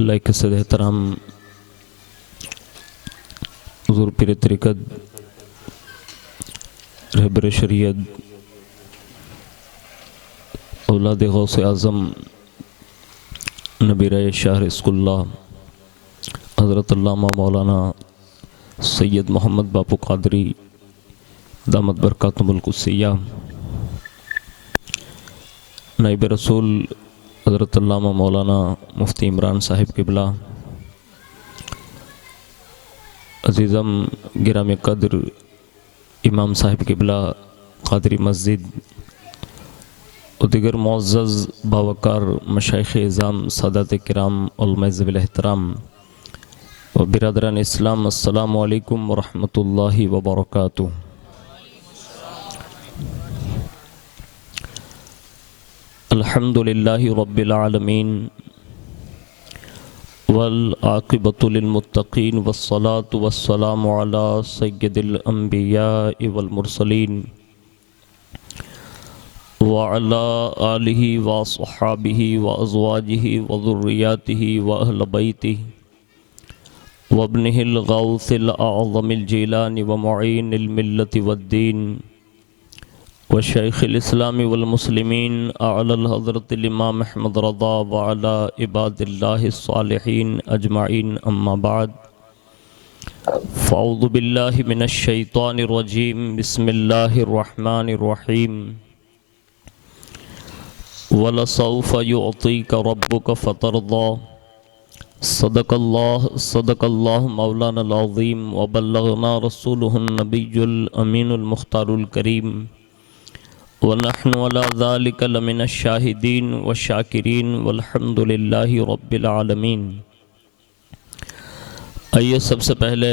اللہ کے صد احترام حضور پیر طریقت رہبر شریعت اولاد غوث اعظم نبی رائے شاہ رزق اللہ حضرت علامہ مولانا سید محمد باپو قادری دامت برکاتہم القدسیہ، نائب رسول حضرت علامہ مولانا مفتی عمران صاحب قبلہ، عزیزم گرامی قدر امام صاحب قبلہ قادری مسجد و دیگر معزز باوقار مشائخ اعظام، سادات کرام، علماء ذوی الاحترام و برادران اسلام، السلام علیکم ورحمۃ اللہ وبرکاتہ۔ الحمد للہ رب العالمین والعاقبۃ للمتقین والصلاة والسلام علی سید الانبیاء والمرسلین وعلی آلہ وصحابہ وازواجہ وذریاتہ واہل بیتہ وابنہ الغوث الاعظم الجیلان ومعین الملت والدین وشیخ الاسلام والمسلمین اعلی الحضرت الامام احمد رضا وعلی عباد اللہ الصالحین اجمعین، اما بعد فاعوذ باللہ من الشیطان الرجیم، بسم اللہ الرحمن الرحیم۔ وَلَسَوْفَ يُعْطِيكَ رَبُّكَ فَتَرْضَىٰ، صدق اللہ مولانا العظیم، وبلغنا رسولہ النبی الامین المختار الکریم، ونحن على ذلك لمن الشاہدین والشاکرین والحمد للہ رب العالمین۔ آئیے سب سے پہلے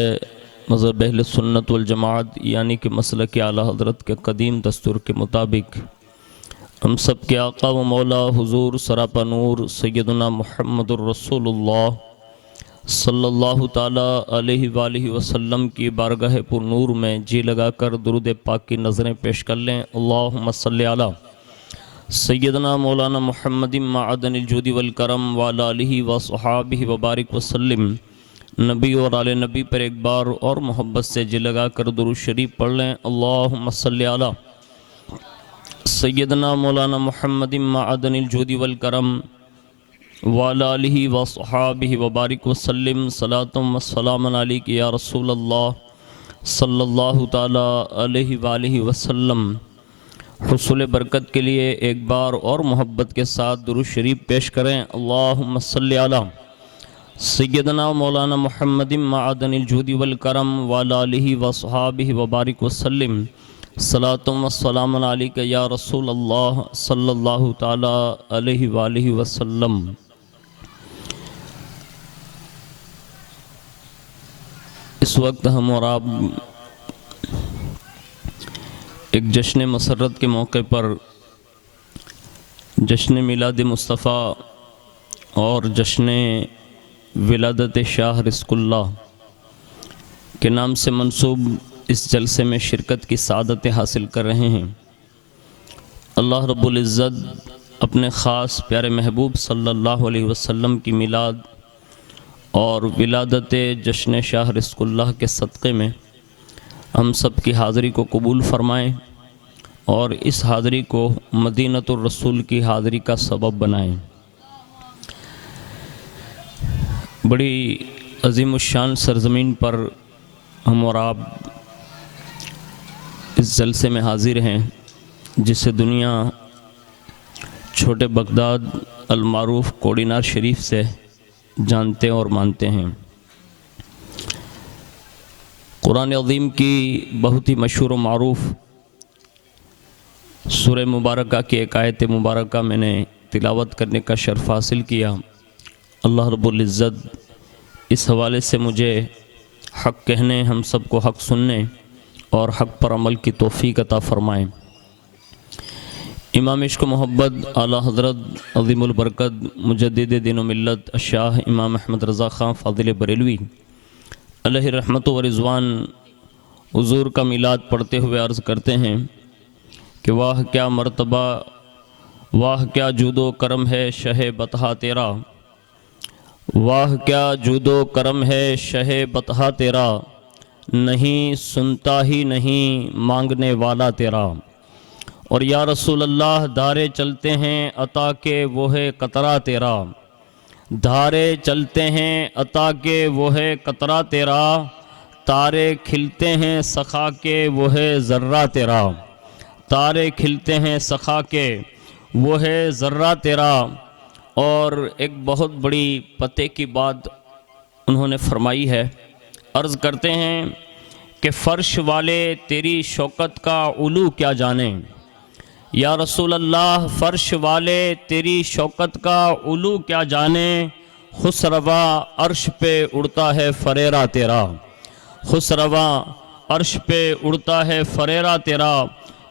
مذہب اہل سنت والجماعت یعنی کہ مسلک اعلیٰ حضرت کے قدیم دستور کے مطابق ہم سب کے آقا و مولا حضور سراپا نور سیدنا محمد الرسول اللہ صلی اللہ تعالیٰ علیہ وآلہ وسلم کی بارگاہ پر نور میں جی لگا کر درود پاک کی نظریں پیش کر لیں۔ اللہم صلی علی سیدنا مولانا محمد معدن الجود والکرم وعلی آلہ وصحابہ وبارک وسلم۔ نبی اور آل نبی پر ایک بار اور محبت سے جی لگا کر درود شریف پڑھ لیں۔ اللہم صلی علی سیدنا مولانا محمد معدن الجود والکرم وعلی آلہ وصحابہ وبارک وسلم، صلاۃ و سلام علیک یا رسول اللہ صلی اللہ تعالیٰ علیہ وآلہ وسلم۔ حصول برکت کے لیے ایک بار اور محبت کے ساتھ درود شریف پیش کریں۔ اللہم صلی علی سیدنا مولانا محمد معدن الجود والکرم وعلی آلہ وصحابہ وبارک وسلم، صلاۃ و سلام علیک یا رسول اللہ صلی اللہ تعالیٰ علیہ وآلہ وسلم۔ اس وقت ہم اور آپ ایک جشن مسرت کے موقع پر جشن میلاد مصطفیٰ اور جشن ولادت شاہ رزق اللہ کے نام سے منسوب اس جلسے میں شرکت کی سعادت حاصل کر رہے ہیں۔ اللہ رب العزت اپنے خاص پیارے محبوب صلی اللہ علیہ وسلم کی میلاد اور ولادت جشن شاہ رزق اللہ کے صدقے میں ہم سب کی حاضری کو قبول فرمائیں اور اس حاضری کو مدینۃ الرسول کی حاضری کا سبب بنائیں۔ بڑی عظیم الشان سرزمین پر ہم اور آپ اس جلسے میں حاضر ہیں جسے دنیا چھوٹے بغداد المعروف کوڑینار شریف سے جانتے اور مانتے ہیں۔ قرآن عظیم کی بہت ہی مشہور و معروف سورہ مبارکہ کی ایک آیت مبارکہ میں نے تلاوت کرنے کا شرف حاصل کیا۔ اللہ رب العزت اس حوالے سے مجھے حق کہنے، ہم سب کو حق سننے اور حق پر عمل کی توفیق عطا فرمائیں۔ امام عشق و محبت اعلیٰ حضرت عظیم البرکت مجدد دین و ملت الشاہ امام احمد رضا خان فاضل بریلوی علیہ رحمت و رضوان حضور کا میلاد پڑھتے ہوئے عرض کرتے ہیں کہ واہ کیا مرتبہ، واہ کیا جود و کرم ہے شہ بطحہ تیرا، واہ کیا جود و کرم ہے شہ بطحہ تیرا، نہیں سنتا ہی نہیں مانگنے والا تیرا۔ اور یا رسول اللہ دھارے چلتے ہیں عطا کے وہ ہے قطرہ تیرا، دھارے چلتے ہیں عطا کے وہ ہے قطرہ تیرا، تارے کھلتے ہیں سخا کے وہ ہے ذرہ تیرا، تارے کھلتے ہیں سخا کے وہ ہے ذرہ تیرا۔ اور ایک بہت بڑی پتے کی بات انہوں نے فرمائی ہے، عرض کرتے ہیں کہ فرش والے تیری شوکت کا علو کیا جانیں، یا رسول اللہ فرش والے تیری شوکت کا علو کیا جانیں، خسروا عرش پہ اڑتا ہے فریرہ تیرا، خسروا عرش پہ اڑتا ہے فریرہ تیرا،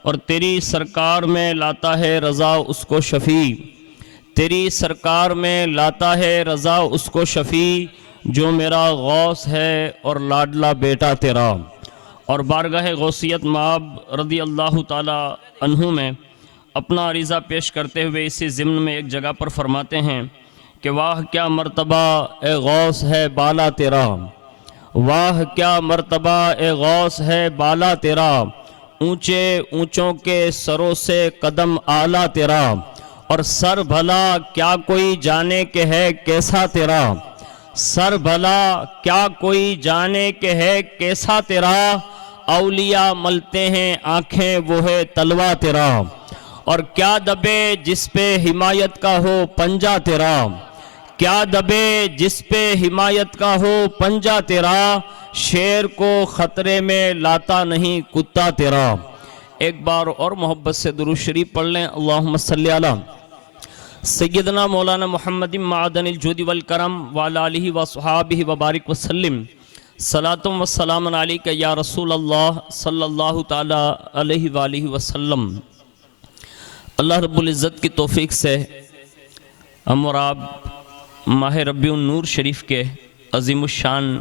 اور تیری سرکار میں لاتا ہے رضا اس کو شفیع، تیری سرکار میں لاتا ہے رضا اس کو شفیع، جو میرا غوث ہے اور لاڈلا بیٹا تیرا۔ اور بارگاہ غوثیت مآب رضی اللہ تعالی عنہ میں اپنا عریضہ پیش کرتے ہوئے اسی ضمن میں ایک جگہ پر فرماتے ہیں کہ واہ کیا مرتبہ اے غوث ہے بالا تیرا، واہ کیا مرتبہ اے غوث ہے بالا تیرا، اونچے اونچوں کے سروں سے قدم اعلیٰ تیرا، اور سر بھلا کیا کوئی جانے کہ ہے کیسا تیرا، سر بھلا کیا کوئی جانے کہ ہے کیسا تیرا، اولیاء ملتے ہیں آنکھیں وہ ہے تلوہ تیرا، اور کیا دبے جس پہ حمایت کا ہو پنجہ تیرا، کیا دبے جس پہ حمایت کا ہو پنجہ تیرا، شیر کو خطرے میں لاتا نہیں کتا تیرا۔ ایک بار اور محبت سے درود شریف پڑھ لیں، اللہم صلی علی سیدنا مولانا محمد معدن الجود والکرم وعلی آلہ وصحابہ وبارک وسلم، صلاۃ و سلام علیک یا رسول اللہ صلی اللہ تعالی علیہ وآلہ وسلم۔ اللہ رب العزت کی توفیق سے ہم اور آپ ماہ ربیع النور شریف کے عظیم الشان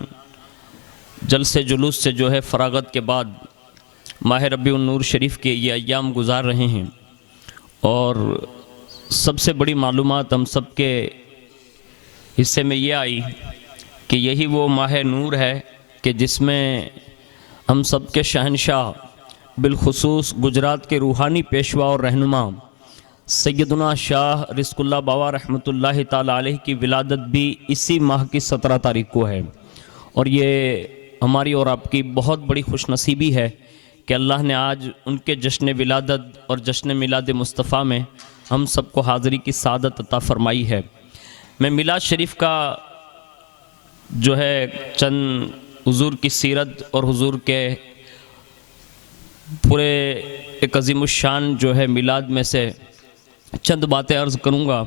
جلسے جلوس سے جو ہے فراغت کے بعد ماہ ربیع النور شریف کے یہ ایام گزار رہے ہیں، اور سب سے بڑی معلومات ہم سب کے حصے میں یہ آئی کہ یہی وہ ماہ نور ہے کہ جس میں ہم سب کے شہنشاہ بالخصوص گجرات کے روحانی پیشوا اور رہنما سیدنا شاہ رزق اللہ بابا رحمۃ اللہ تعالی علیہ کی ولادت بھی اسی ماہ کی 17 تاریخ کو ہے، اور یہ ہماری اور آپ کی بہت بڑی خوش نصیبی ہے کہ اللہ نے آج ان کے جشن ولادت اور جشن میلاد مصطفیٰ میں ہم سب کو حاضری کی سعادت عطا فرمائی ہے۔ میں میلاد شریف کا جو ہے چند حضور کی سیرت اور حضور کے پورے ایک عظیم الشان جو ہے میلاد میں سے چند باتیں عرض کروں گا،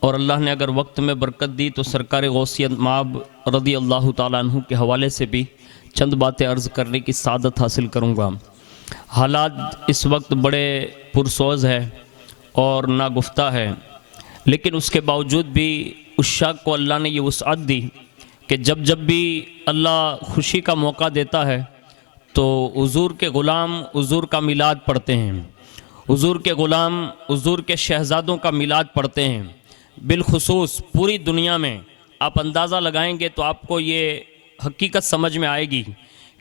اور اللہ نے اگر وقت میں برکت دی تو سرکار غوثیت مآب رضی اللہ تعالیٰ عنہ کے حوالے سے بھی چند باتیں عرض کرنے کی سعادت حاصل کروں گا۔ حالات اس وقت بڑے پرسوز ہے اور ناگفتہ ہے، لیکن اس کے باوجود بھی عشاق کو اللہ نے یہ وسعت دی کہ جب جب بھی اللہ خوشی کا موقع دیتا ہے تو حضور کے غلام حضور کا میلاد پڑھتے ہیں، حضور کے غلام حضور کے شہزادوں کا میلاد پڑھتے ہیں۔ بالخصوص پوری دنیا میں آپ اندازہ لگائیں گے تو آپ کو یہ حقیقت سمجھ میں آئے گی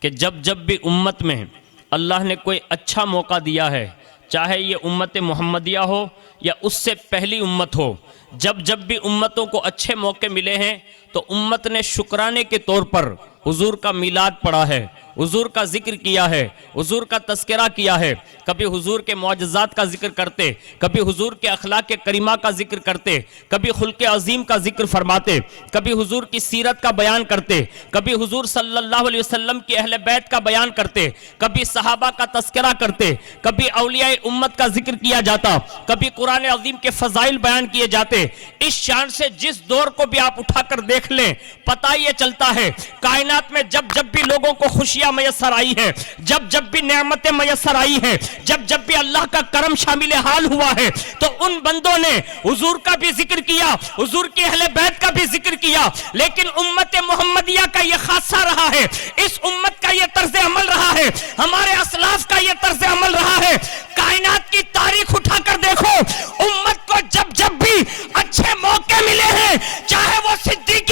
کہ جب جب بھی امت میں اللہ نے کوئی اچھا موقع دیا ہے، چاہے یہ امت محمدیہ ہو یا اس سے پہلی امت ہو، جب جب بھی امتوں کو اچھے موقع ملے ہیں تو امت نے شکرانے کے طور پر حضور کا میلاد پڑھا ہے، حضور کا ذکر کیا ہے، حضور کا تذکرہ کیا ہے۔ کبھی حضور کے معجزات کا ذکر کرتے، کبھی حضور کے اخلاق کریمہ کا ذکر کرتے، کبھی خلق عظیم کا ذکر فرماتے، کبھی حضور کی سیرت کا بیان کرتے، کبھی حضور صلی اللہ علیہ وسلم کی اہل بیت کا بیان کرتے، کبھی صحابہ کا تذکرہ کرتے، کبھی اولیاء امت کا ذکر کیا جاتا، کبھی قرآن عظیم کے فضائل بیان کیے جاتے۔ اس شان سے جس دور کو بھی آپ اٹھا کر دیکھ لیں، پتہ یہ چلتا ہے کائنات میں جب جب بھی لوگوں کو خوشیاں میسر آئی ہیں، جب جب بھی نعمتیں میسر آئی ہیں، جب جب بھی اللہ کا کرم شامل حال ہوا ہے، تو ان بندوں نے حضور کا بھی ذکر کیا، حضور کی اہل بیت کا بھی ذکر کیا۔ لیکن امت محمدیہ کا یہ خاصہ رہا ہے، اس امت کا یہ طرز عمل رہا ہے، ہمارے اسلاف کا یہ طرز عمل رہا ہے۔ کائنات کی تاریخ اٹھا کر دیکھو، امت کو جب جب بھی اچھے موقع ملے ہیں، چاہے وہ صدیق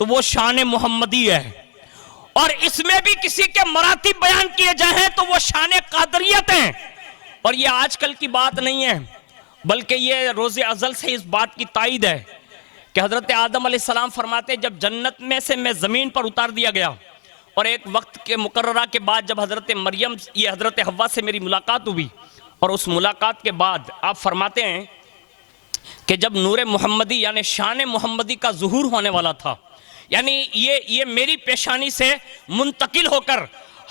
تو وہ شان محمدی ہے، اور اس میں بھی کسی کے مراتب بیان کیے جائیں تو وہ شان قادریت ہیں۔ اور یہ آج کل کی بات نہیں ہے، بلکہ یہ روز ازل سے اس بات کی تائید ہے کہ حضرت آدم علیہ السلام فرماتے جب جنت میں سے میں زمین پر اتار دیا گیا، اور ایک وقت کے مقررہ کے بعد جب حضرت مریم یہ حضرت حوا سے میری ملاقات ہوئی، اور اس ملاقات کے بعد آپ فرماتے ہیں کہ جب نور محمدی یعنی شان محمدی کا ظہور ہونے والا تھا، یعنی یہ میری پیشانی سے منتقل ہو کر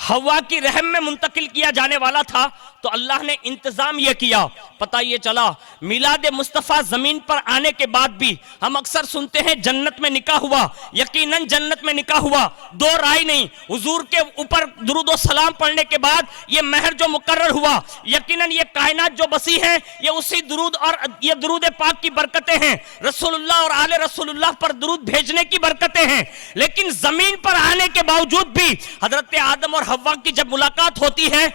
حوا کی رحم میں منتقل کیا جانے والا تھا، تو اللہ نے انتظام یہ کیا۔ پتہ یہ چلا میلاد مصطفیٰ زمین پر آنے کے بعد بھی ہم اکثر سنتے ہیں جنت میں نکاح ہوا، یقیناً جنت میں نکاح ہوا، دو رائے نہیں۔ حضور کے اوپر درود و سلام پڑھنے کے بعد یہ مہر جو مقرر ہوا، یقیناً یہ کائنات جو بسی ہیں یہ اسی درود اور یہ درود پاک کی برکتیں ہیں، رسول اللہ اور آل رسول اللہ پر درود بھیجنے کی برکتیں ہیں۔ لیکن زمین پر آنے کے باوجود بھی حضرت آدم اور حوا کی جب ملاقات ہوتی ہے،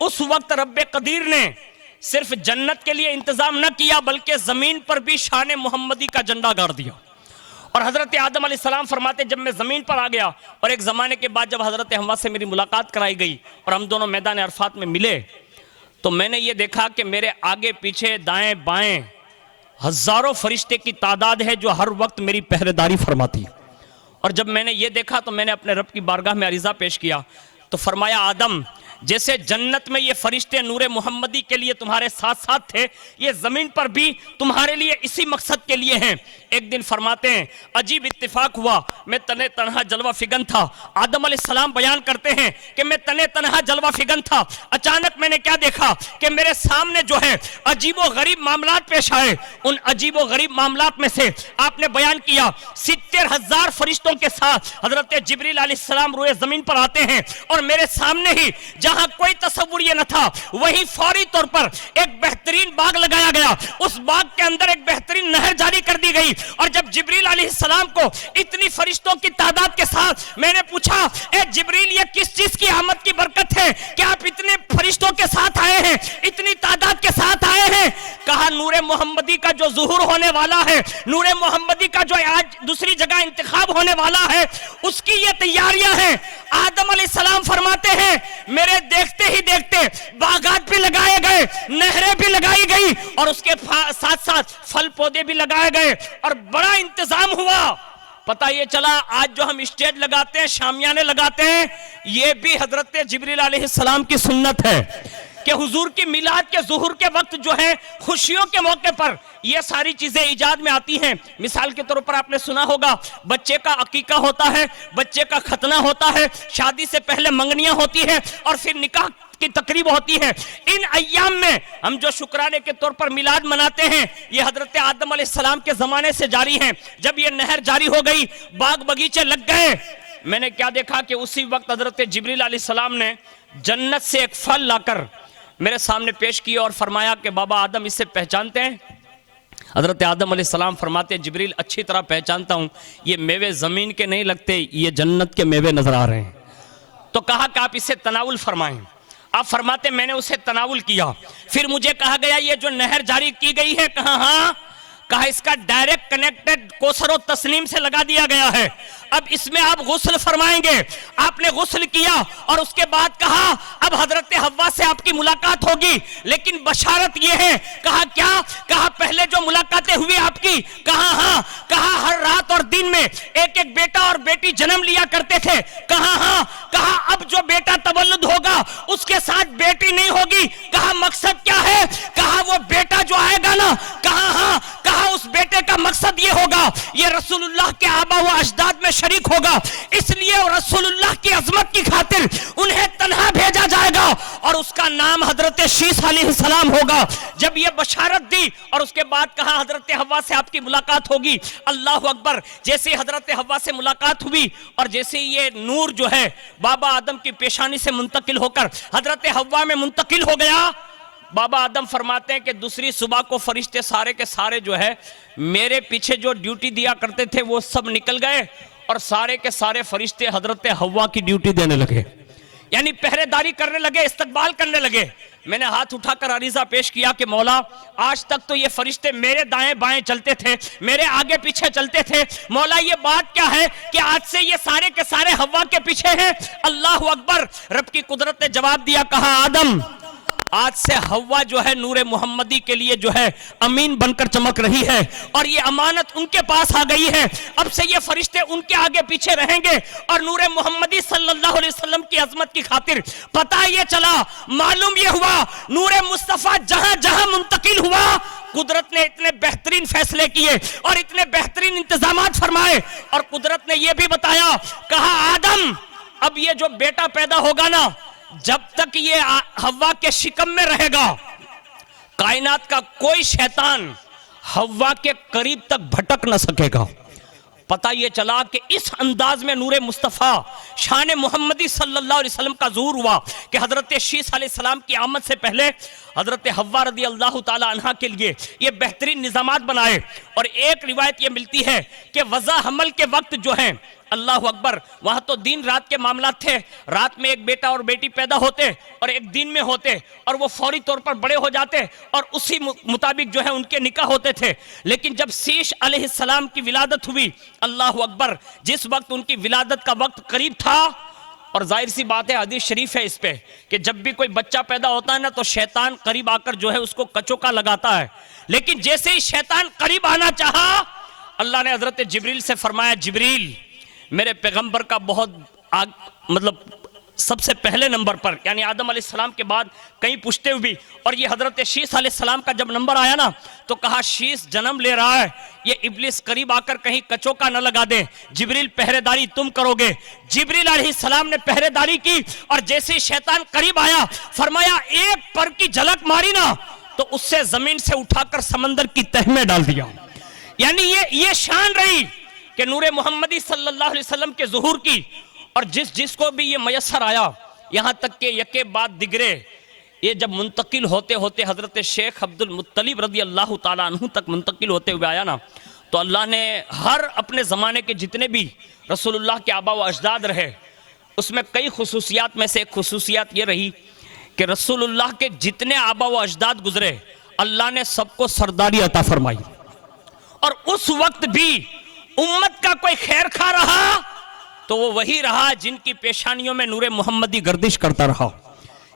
اس وقت رب قدیر نے صرف جنت کے لیے انتظام نہ کیا بلکہ زمین پر بھی شان محمدی کا جھنڈا گاڑ دیا۔ اور حضرت آدم علیہ السلام فرماتے جب میں زمین پر آ گیا، اور ایک زمانے کے بعد جب حضرت حوا سے میری ملاقات کرائی گئی اور ہم دونوں میدان عرفات میں ملے، تو میں نے یہ دیکھا کہ میرے آگے پیچھے دائیں بائیں ہزاروں فرشتے کی تعداد ہے جو ہر وقت میری پہرے داری فرماتی۔ اور جب میں نے یہ دیکھا تو میں نے اپنے رب کی بارگاہ میں عریضہ پیش کیا، تو فرمایا آدم جیسے جنت میں یہ فرشتے نور محمدی کے لیے تمہارے ساتھ ساتھ تھے، یہ زمین پر بھی تمہارے لیے اسی مقصد کے لیے ہیں۔ ایک دن فرماتے ہیں عجیب اتفاق ہوا، میں تنے تنہا جلوہ فگن تھا۔ آدم علیہ السلام بیان کرتے ہیں کہ میں تنے تنہا جلوہ فگن تھا، اچانک میں نے کیا دیکھا کہ میرے سامنے جو ہے عجیب و غریب معاملات پیش آئے۔ ان عجیب و غریب معاملات میں سے آپ نے بیان کیا 70,000 فرشتوں کے ساتھ حضرت جبریل علیہ السلام روئے زمین پر آتے ہیں، اور میرے سامنے ہی جہاں کوئی تصور یہ نہ تھا وہی فوری طور پر ایک بہترین باغ لگایا گیا، اس باغ کے اندر ایک بہترین نہر جاری کر دی گئی۔ اور جب جبریل علیہ السلام کو اتنی فرشتوں کی تعداد کے ساتھ میں نے پوچھا اے جبریل یہ کس چیز کی آمد کی برکت ہے کہ آپ اتنے فرشتوں کے ساتھ آئے ہیں، اتنی تعداد کے ساتھ آئے ہیں؟ کہا نور محمدی کا جو ظہور ہونے والا ہے، نور محمدی کا جو آج دوسری جگہ انتخاب ہونے والا ہے، اس کی یہ تیاریاں ہیں۔ آدم علیہ السلام فرماتے ہیں میرے دیکھتے ہی دیکھتے باغات بھی لگائے گئے، نہریں بھی لگائی گئی، اور اس کے ساتھ ساتھ پھل پودے بھی لگائے گئے، اور بڑا انتظام ہوا۔ پتہ یہ چلا آج جو ہم اسٹیج لگاتے ہیں، شامیانے لگاتے ہیں، یہ بھی حضرت جبریل علیہ السلام کی سنت ہے کہ حضور کی میلاد کے ظہور کے وقت جو ہے خوشیوں کے موقع پر یہ ساری چیزیں ایجاد میں آتی ہیں۔ مثال کے طور پر آپ نے سنا ہوگا بچے کا عقیقہ ہوتا ہے، بچے کا ختنہ ہوتا ہے، شادی سے پہلے منگنیاں ہوتی ہیں، اور پھر نکاح کی تقریب ہوتی ہے۔ ان ایام میں ہم جو شکرانے کے طور پر میلاد مناتے ہیں یہ حضرت آدم علیہ السلام کے زمانے سے جاری ہیں۔ جب یہ نہر جاری ہو گئی، باغ بگیچے لگ گئے، میں نے کیا دیکھا کہ اسی وقت حضرت جبریل علیہ السلام نے جنت سے ایک پھل لا کر میرے سامنے پیش کیا اور فرمایا کہ بابا آدم اسے پہچانتے ہیں؟ حضرت آدم علیہ السلام فرماتے ہیں جبریل اچھی طرح پہچانتا ہوں، یہ میوے زمین کے نہیں لگتے، یہ جنت کے میوے نظر آ رہے ہیں۔ تو کہا کہ آپ اسے تناول فرمائیں۔ آپ فرماتے میں نے اسے تناول کیا، پھر مجھے کہا گیا یہ جو نہر جاری کی گئی ہے، کہا ہاں، کہا اس کا ڈائریکٹ کنیکٹڈ کوثر و تسنیم سے لگا دیا گیا ہے، اب اس میں آپ غسل فرمائیں گے۔ آپ نے غسل کیا اور اس کے بعد کہا اب حضرت حوا سے آپ کی ملاقات ہوگی، لیکن بشارت یہ ہے۔ کہا کیا؟ کہا پہلے جو ملاقاتیں ہوئی آپ کی، کہا ہاں، کہا ہر رات اور دن میں ایک ایک بیٹا اور بیٹی جنم لیا کرتے تھے، کہا ہاں، کہا اب جو بیٹا تولد ہوگا اس کے ساتھ بیٹی نہیں ہوگی، کہا مقصد کیا ہے؟ کہا وہ بیٹا جو آئے گا نا، کہا ہاں، کہا اس بیٹے کا مقصد یہ ہوگا یہ رسول اللہ کے آبا و اجداد میں شریک ہوگا، اس لیے رسول اللہ کی عظمت کی خاطر انہیں تنہا بھیجا جائے گا اور اس کا نام حضرت شیس علیہ السلام ہوگا۔ جب یہ بشارت دی اور اس کے بعد کہا حضرت حوا سے آپ کی ملاقات ہوگی، اللہ اکبر، جیسے حضرت حوا سے ملاقات ہوئی اور جیسے یہ نور جو ہے بابا آدم کی پیشانی سے منتقل ہو کر حضرت حوا میں منتقل ہو گیا، بابا آدم فرماتے ہیں کہ دوسری صبح کو فرشتے سارے کے سارے جو ہے میرے پیچھے جو ڈیوٹی دیا کرتے تھے وہ سب نکل گئے اور سارے کے سارے فرشتے حضرت حوا کی ڈیوٹی دینے لگے، یعنی پہرے داری کرنے لگے، استقبال کرنے لگے۔ میں نے ہاتھ اٹھا کر عریضہ پیش کیا کہ مولا آج تک تو یہ فرشتے میرے دائیں بائیں چلتے تھے، میرے آگے پیچھے چلتے تھے، مولا یہ بات کیا ہے کہ آج سے یہ سارے کے سارے حوا کے پیچھے ہیں؟ اللہ اکبر! رب کی قدرت نے جواب دیا، کہا آدم آج سے حوا جو ہے نور محمدی کے لیے جو ہے امین بن کر چمک رہی ہے، اور یہ امانت ان کے پاس آ گئی ہے، اب سے یہ فرشتے ان کے آگے پیچھے رہیں گے، اور نور محمدی صلی اللہ علیہ وسلم کی عظمت کی خاطر پتہ یہ چلا، معلوم یہ ہوا، نور مصطفیٰ جہاں جہاں منتقل ہوا قدرت نے اتنے بہترین فیصلے کیے اور اتنے بہترین انتظامات فرمائے، اور قدرت نے یہ بھی بتایا، کہا آدم اب یہ جو بیٹا پیدا ہوگا نا، جب تک یہ حوا کے شکم میں رہے گا کائنات کا کوئی شیطان حوا کے قریب تک بھٹک نہ سکے گا۔ پتہ یہ چلا کہ اس انداز میں نور مصطفیٰ شان محمدی صلی اللہ علیہ وسلم کا ظہور ہوا کہ حضرت شیس علیہ السلام کی آمد سے پہلے حضرت حوا رضی اللہ تعالی عنہ کے لیے یہ بہترین نظامات بنائے، اور ایک روایت یہ ملتی ہے کہ وضع حمل کے وقت جو ہیں اللہ اکبر وہاں تو دن رات کے معاملات تھے، رات میں ایک بیٹا اور بیٹی پیدا ہوتے اور ایک دن میں ہوتے، اور وہ فوری طور پر بڑے ہو جاتے اور اسی مطابق جو ہے ان کے نکاح ہوتے تھے۔ لیکن جب شیش علیہ السلام کی ولادت ہوئی، اللہ اکبر، جس وقت ان کی ولادت کا وقت قریب تھا، اور ظاہر سی بات ہے حدیث شریف ہے اس پہ کہ جب بھی کوئی بچہ پیدا ہوتا ہے نا تو شیطان قریب آ کر جو ہے اس کو کچوکا لگاتا ہے، لیکن جیسے ہی شیطان قریب آنا چاہا اللہ نے حضرت جبریل سے فرمایا، جبریل میرے پیغمبر کا بہت مطلب سب سے پہلے نمبر پر، یعنی آدم علیہ السلام کے بعد کہیں پوچھتے ہوئے، اور یہ حضرت شیس علیہ السلام کا جب نمبر آیا نا تو کہا شیس جنم لے رہا ہے، یہ ابلیس قریب آ کر کہیں کچوکا نہ لگا دے، جبریل پہرے داری تم کرو گے۔ جبریل علیہ السلام نے پہرے داری کی، اور جیسے شیطان قریب آیا فرمایا ایک پر کی جھلک ماری نا تو اس سے زمین سے اٹھا کر سمندر کی تہ میں ڈال دیا۔ یعنی یہ شان رہی کہ نور محمدی صلی اللہ علیہ وسلم کے ظہور کی، اور جس کو بھی یہ میسر آیا، یہاں تک کہ یکے بعد دیگرے یہ جب منتقل ہوتے ہوتے حضرت شیخ عبد المطلب رضی اللہ تعالیٰ عنہ تک منتقل ہوتے ہوئے آیا نا تو اللہ نے ہر اپنے زمانے کے جتنے بھی رسول اللہ کے آبا و اجداد رہے اس میں کئی خصوصیات میں سے ایک خصوصیات یہ رہی کہ رسول اللہ کے جتنے آبا و اجداد گزرے اللہ نے سب کو سرداری عطا فرمائی، اور اس وقت بھی امت کا کوئی خیر خواہ رہا تو وہ وہی رہا جن کی پیشانیوں میں نور محمدی گردش کرتا رہا،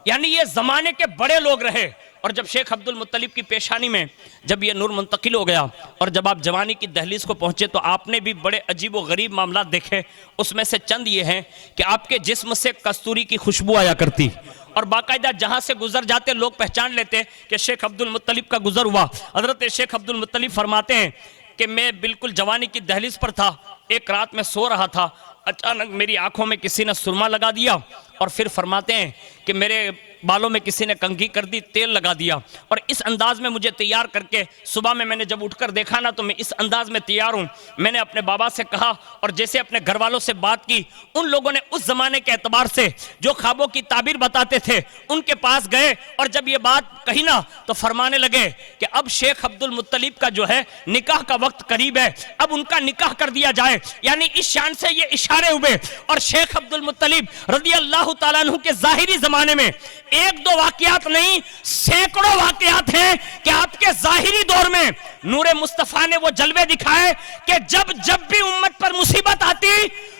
یعنی یہ زمانے کے بڑے لوگ رہے۔ اور جب شیخ عبد المطلب کی پیشانی میں جب یہ نور منتقل ہو گیا اور جب آپ جوانی کی دہلیز کو پہنچے تو آپ نے بھی بڑے عجیب و غریب معاملات دیکھے، اس میں سے چند یہ ہیں کہ آپ کے جسم سے کستوری کی خوشبو آیا کرتی، اور باقاعدہ جہاں سے گزر جاتے لوگ پہچان لیتے کہ شیخ عبد المطلب کا گزر ہوا۔ حضرت شیخ عبد المطلب فرماتے ہیں کہ میں بالکل جوانی کی دہلیز پر تھا، ایک رات میں سو رہا تھا، اچانک میری آنکھوں میں کسی نے سرما لگا دیا، اور پھر فرماتے ہیں کہ میرے بالوں میں کسی نے کنگھی کر دی، تیل لگا دیا، اور اس انداز میں مجھے تیار کر کے صبح میں نے جب اٹھ کر دیکھا نا تو میں اس انداز میں تیار ہوں۔ میں نے اپنے بابا سے کہا اور جیسے اپنے گھر والوں سے بات کی، ان لوگوں نے اس زمانے کے اعتبار سے جو خوابوں کی تعبیر بتاتے تھے ان کے پاس گئے، اور جب یہ بات کہی نا تو فرمانے لگے کہ اب شیخ عبد المطلب کا جو ہے نکاح کا وقت قریب ہے، اب ان کا نکاح کر دیا جائے، یعنی اس شان سے یہ اشارے ہوئے۔ اور شیخ عبد المطلب رضی اللہ تعالیٰ عنہ کے ظاہری زمانے میں ایک دو واقعات نہیں سینکڑوں واقعات ہیں کہ آپ کے ظاہری دور میں نور مصطفیٰ نے وہ جلوے دکھائے کہ جب بھی امت پر مصیبت آتی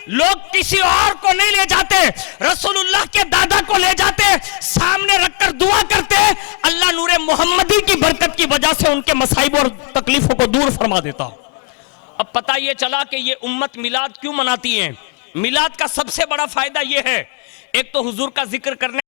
لوگ کسی اور کو نہیں لے جاتے، رسول اللہ کے دادا کو لے جاتے، سامنے رکھ کر دعا کرتے، اللہ نور محمدی کی برکت کی وجہ سے ان کے مصائب اور تکلیفوں کو دور فرما دیتا۔ اب پتہ یہ چلا کہ یہ امت میلاد کیوں مناتی ہے۔ میلاد کا سب سے بڑا فائدہ یہ ہے، ایک تو حضور کا ذکر کرنے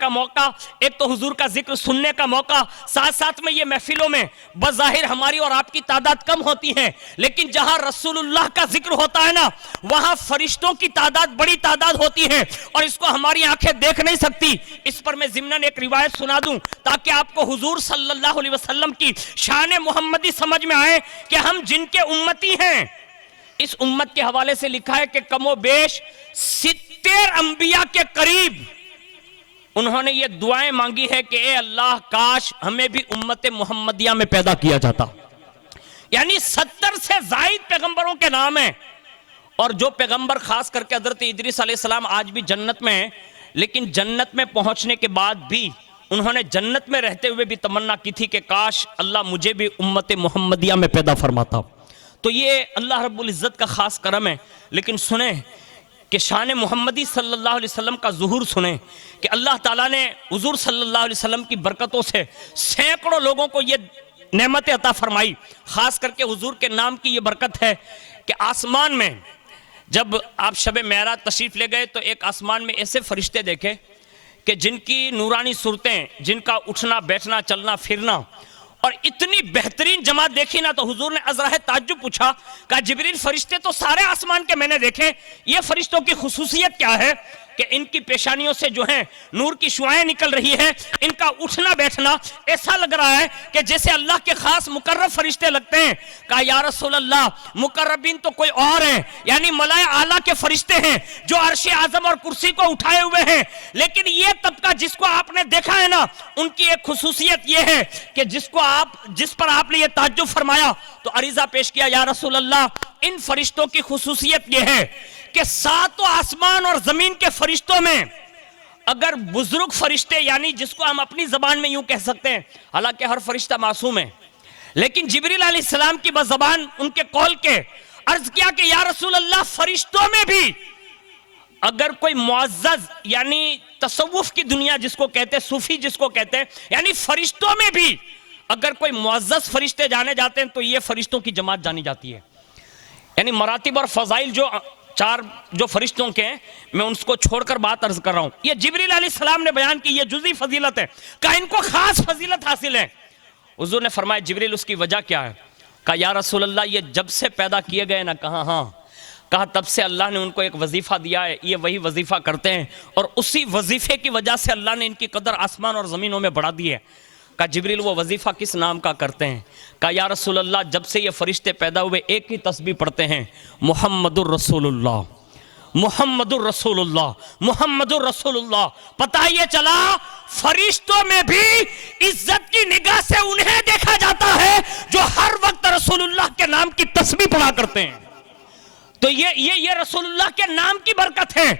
کا موقع، ایک تو حضور کا ذکر سننے کا موقع، ساتھ ساتھ میں یہ محفلوں میں بظاہر ہماری اور آپ کی تعداد کم ہوتی ہے، لیکن جہاں رسول اللہ کا ذکر ہوتا ہے نا وہاں فرشتوں کی تعداد بڑی تعداد ہوتی ہے، اور اس کو ہماری آنکھیں دیکھ نہیں سکتی۔ اس پر میں ضمناً ایک روایت سنا دوں تاکہ آپ کو حضور صلی اللہ علیہ وسلم کی شان محمدی سمجھ میں آئے کہ ہم جن کے امتی ہیں۔ اس امت کے حوالے سے لکھا ہے کہ کم و بیش 70 انبیاء کے قریب انہوں نے یہ دعائیں مانگی ہے کہ اے اللہ کاش ہمیں بھی امت محمدیہ میں پیدا کیا جاتا، یعنی 70 سے زائد پیغمبروں کے نام ہیں، اور جو پیغمبر خاص کر کے حضرت ادریس علیہ السلام آج بھی جنت میں ہیں، لیکن جنت میں پہنچنے کے بعد بھی انہوں نے جنت میں رہتے ہوئے بھی تمنا کی تھی کہ کاش اللہ مجھے بھی امت محمدیہ میں پیدا فرماتا. تو یہ اللہ رب العزت کا خاص کرم ہے. لیکن سنیں کہ شان محمدی صلی اللہ علیہ وسلم کا ظہور سنیں کہ اللہ تعالیٰ نے حضور صلی اللہ علیہ وسلم کی برکتوں سے سینکڑوں لوگوں کو یہ نعمت عطا فرمائی. خاص کر کے حضور کے نام کی یہ برکت ہے کہ آسمان میں جب آپ شب معراج تشریف لے گئے تو ایک آسمان میں ایسے فرشتے دیکھے کہ جن کی نورانی صورتیں، جن کا اٹھنا بیٹھنا چلنا پھرنا اور اتنی بہترین جماعت دیکھی نا، تو حضور نے ازراہ تعجب پوچھا، کہا جبریل فرشتے تو سارے آسمان کے میں نے دیکھے، یہ فرشتوں کی خصوصیت کیا ہے کہ ان کی پیشانیوں سے جو ہیں نور کی شعائیں نکل رہی ہیں، ان کا اٹھنا بیٹھنا ایسا لگ رہا ہے کہ جیسے اللہ کے خاص مقرب فرشتے لگتے ہیں. کہا یا رسول اللہ مقربین تو کوئی اور ہیں، یعنی ملائے اعلیٰ کے فرشتے ہیں جو عرش اعظم اور کرسی کو اٹھائے ہوئے ہیں. لیکن یہ طبقہ جس کو آپ نے دیکھا ہے نا، ان کی ایک خصوصیت یہ ہے کہ جس پر آپ نے یہ تعجب فرمایا تو عریضہ پیش کیا، یا رسول اللہ ان فرشتوں کی خصوصیت یہ ہے کہ ساتوں آسمان اور زمین کے فرشتوں میں اگر بزرگ فرشتے، یعنی جس کو ہم اپنی زبان میں یوں کہہ سکتے ہیں، حالانکہ ہر فرشتہ معصوم ہے، لیکن جبریل علیہ السلام کی بزبان ان کے قول کے عرض کیا کہ یا رسول اللہ فرشتوں میں بھی اگر کوئی معزز، یعنی تصوف کی دنیا جس کو کہتے ہیں، صوفی جس کو کہتے ہیں، یعنی فرشتوں میں بھی اگر کوئی معزز فرشتے جانے جاتے ہیں تو یہ فرشتوں کی جماعت جانی جاتی ہے. یعنی مراتب اور فضائل جو فرشتوں کے ہیں، میں ان کو چھوڑ کر بات عرض کر رہا ہوں. یہ جبریل علیہ السلام نے بیان کی، یہ جزئی فضیلت ہے، کہا ان کو خاص فضیلت حاصل ہے. حضور نے فرمایا جبریل اس کی وجہ کیا ہے؟ کہا یا رسول اللہ یہ جب سے پیدا کیے گئے نا، کہا ہاں، کہا تب سے اللہ نے ان کو ایک وظیفہ دیا ہے، یہ وہی وظیفہ کرتے ہیں اور اسی وظیفے کی وجہ سے اللہ نے ان کی قدر آسمان اور زمینوں میں بڑھا دی ہے. کہا جبریل وہ وظیفہ کس نام کا کرتے ہیں؟ کہا یا رسول اللہ جب سے یہ فرشتے پیدا ہوئے ایک ہی تسبیح پڑھتے ہیں، محمد الرسول اللہ، محمد الرسول اللہ، محمد الرسول اللہ. پتہ یہ چلا فرشتوں میں بھی عزت کی نگاہ سے انہیں دیکھا جاتا ہے جو ہر وقت رسول اللہ کے نام کی تسبیح پڑھا کرتے ہیں. تو یہ رسول اللہ کے نام کی برکت ہے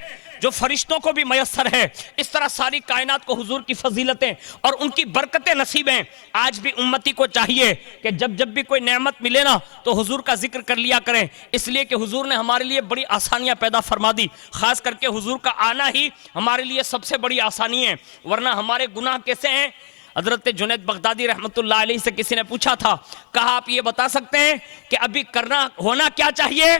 جو فرشتوں کو بھی میسر ہے. اس طرح ساری کائنات کو حضور کی فضیلتیں اور ان کی برکتیں نصیب ہیں. آج بھی امتی کو چاہیے کہ جب بھی کوئی نعمت ملے نا تو حضور کا ذکر کر لیا کریں، اس لیے کہ حضور نے ہمارے لیے بڑی آسانیاں پیدا فرما دی. خاص کر کے حضور کا آنا ہی ہمارے لیے سب سے بڑی آسانی ہے، ورنہ ہمارے گناہ کیسے ہیں. حضرت جنید بغدادی رحمت اللہ علیہ سے کسی نے پوچھا تھا، کہا آپ یہ بتا سکتے ہیں کہ ابھی ہونا کیا چاہیے؟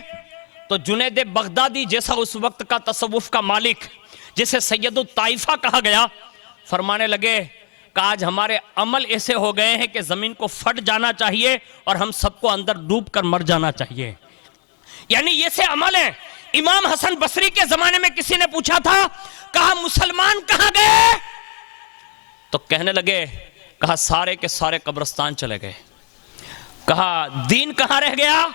تو جنید بغدادی جیسا اس وقت کا تصوف کا مالک، جسے سید الطائفہ کہا گیا، فرمانے لگے کہ آج ہمارے عمل ایسے ہو گئے ہیں کہ زمین کو پھٹ جانا چاہیے اور ہم سب کو اندر ڈوب کر مر جانا چاہیے. یعنی یہ سے عمل ہے. امام حسن بصری کے زمانے میں کسی نے پوچھا تھا، کہا مسلمان کہاں گئے؟ تو کہنے لگے، کہا سارے کے سارے قبرستان چلے گئے. کہا دین کہاں رہ گیا؟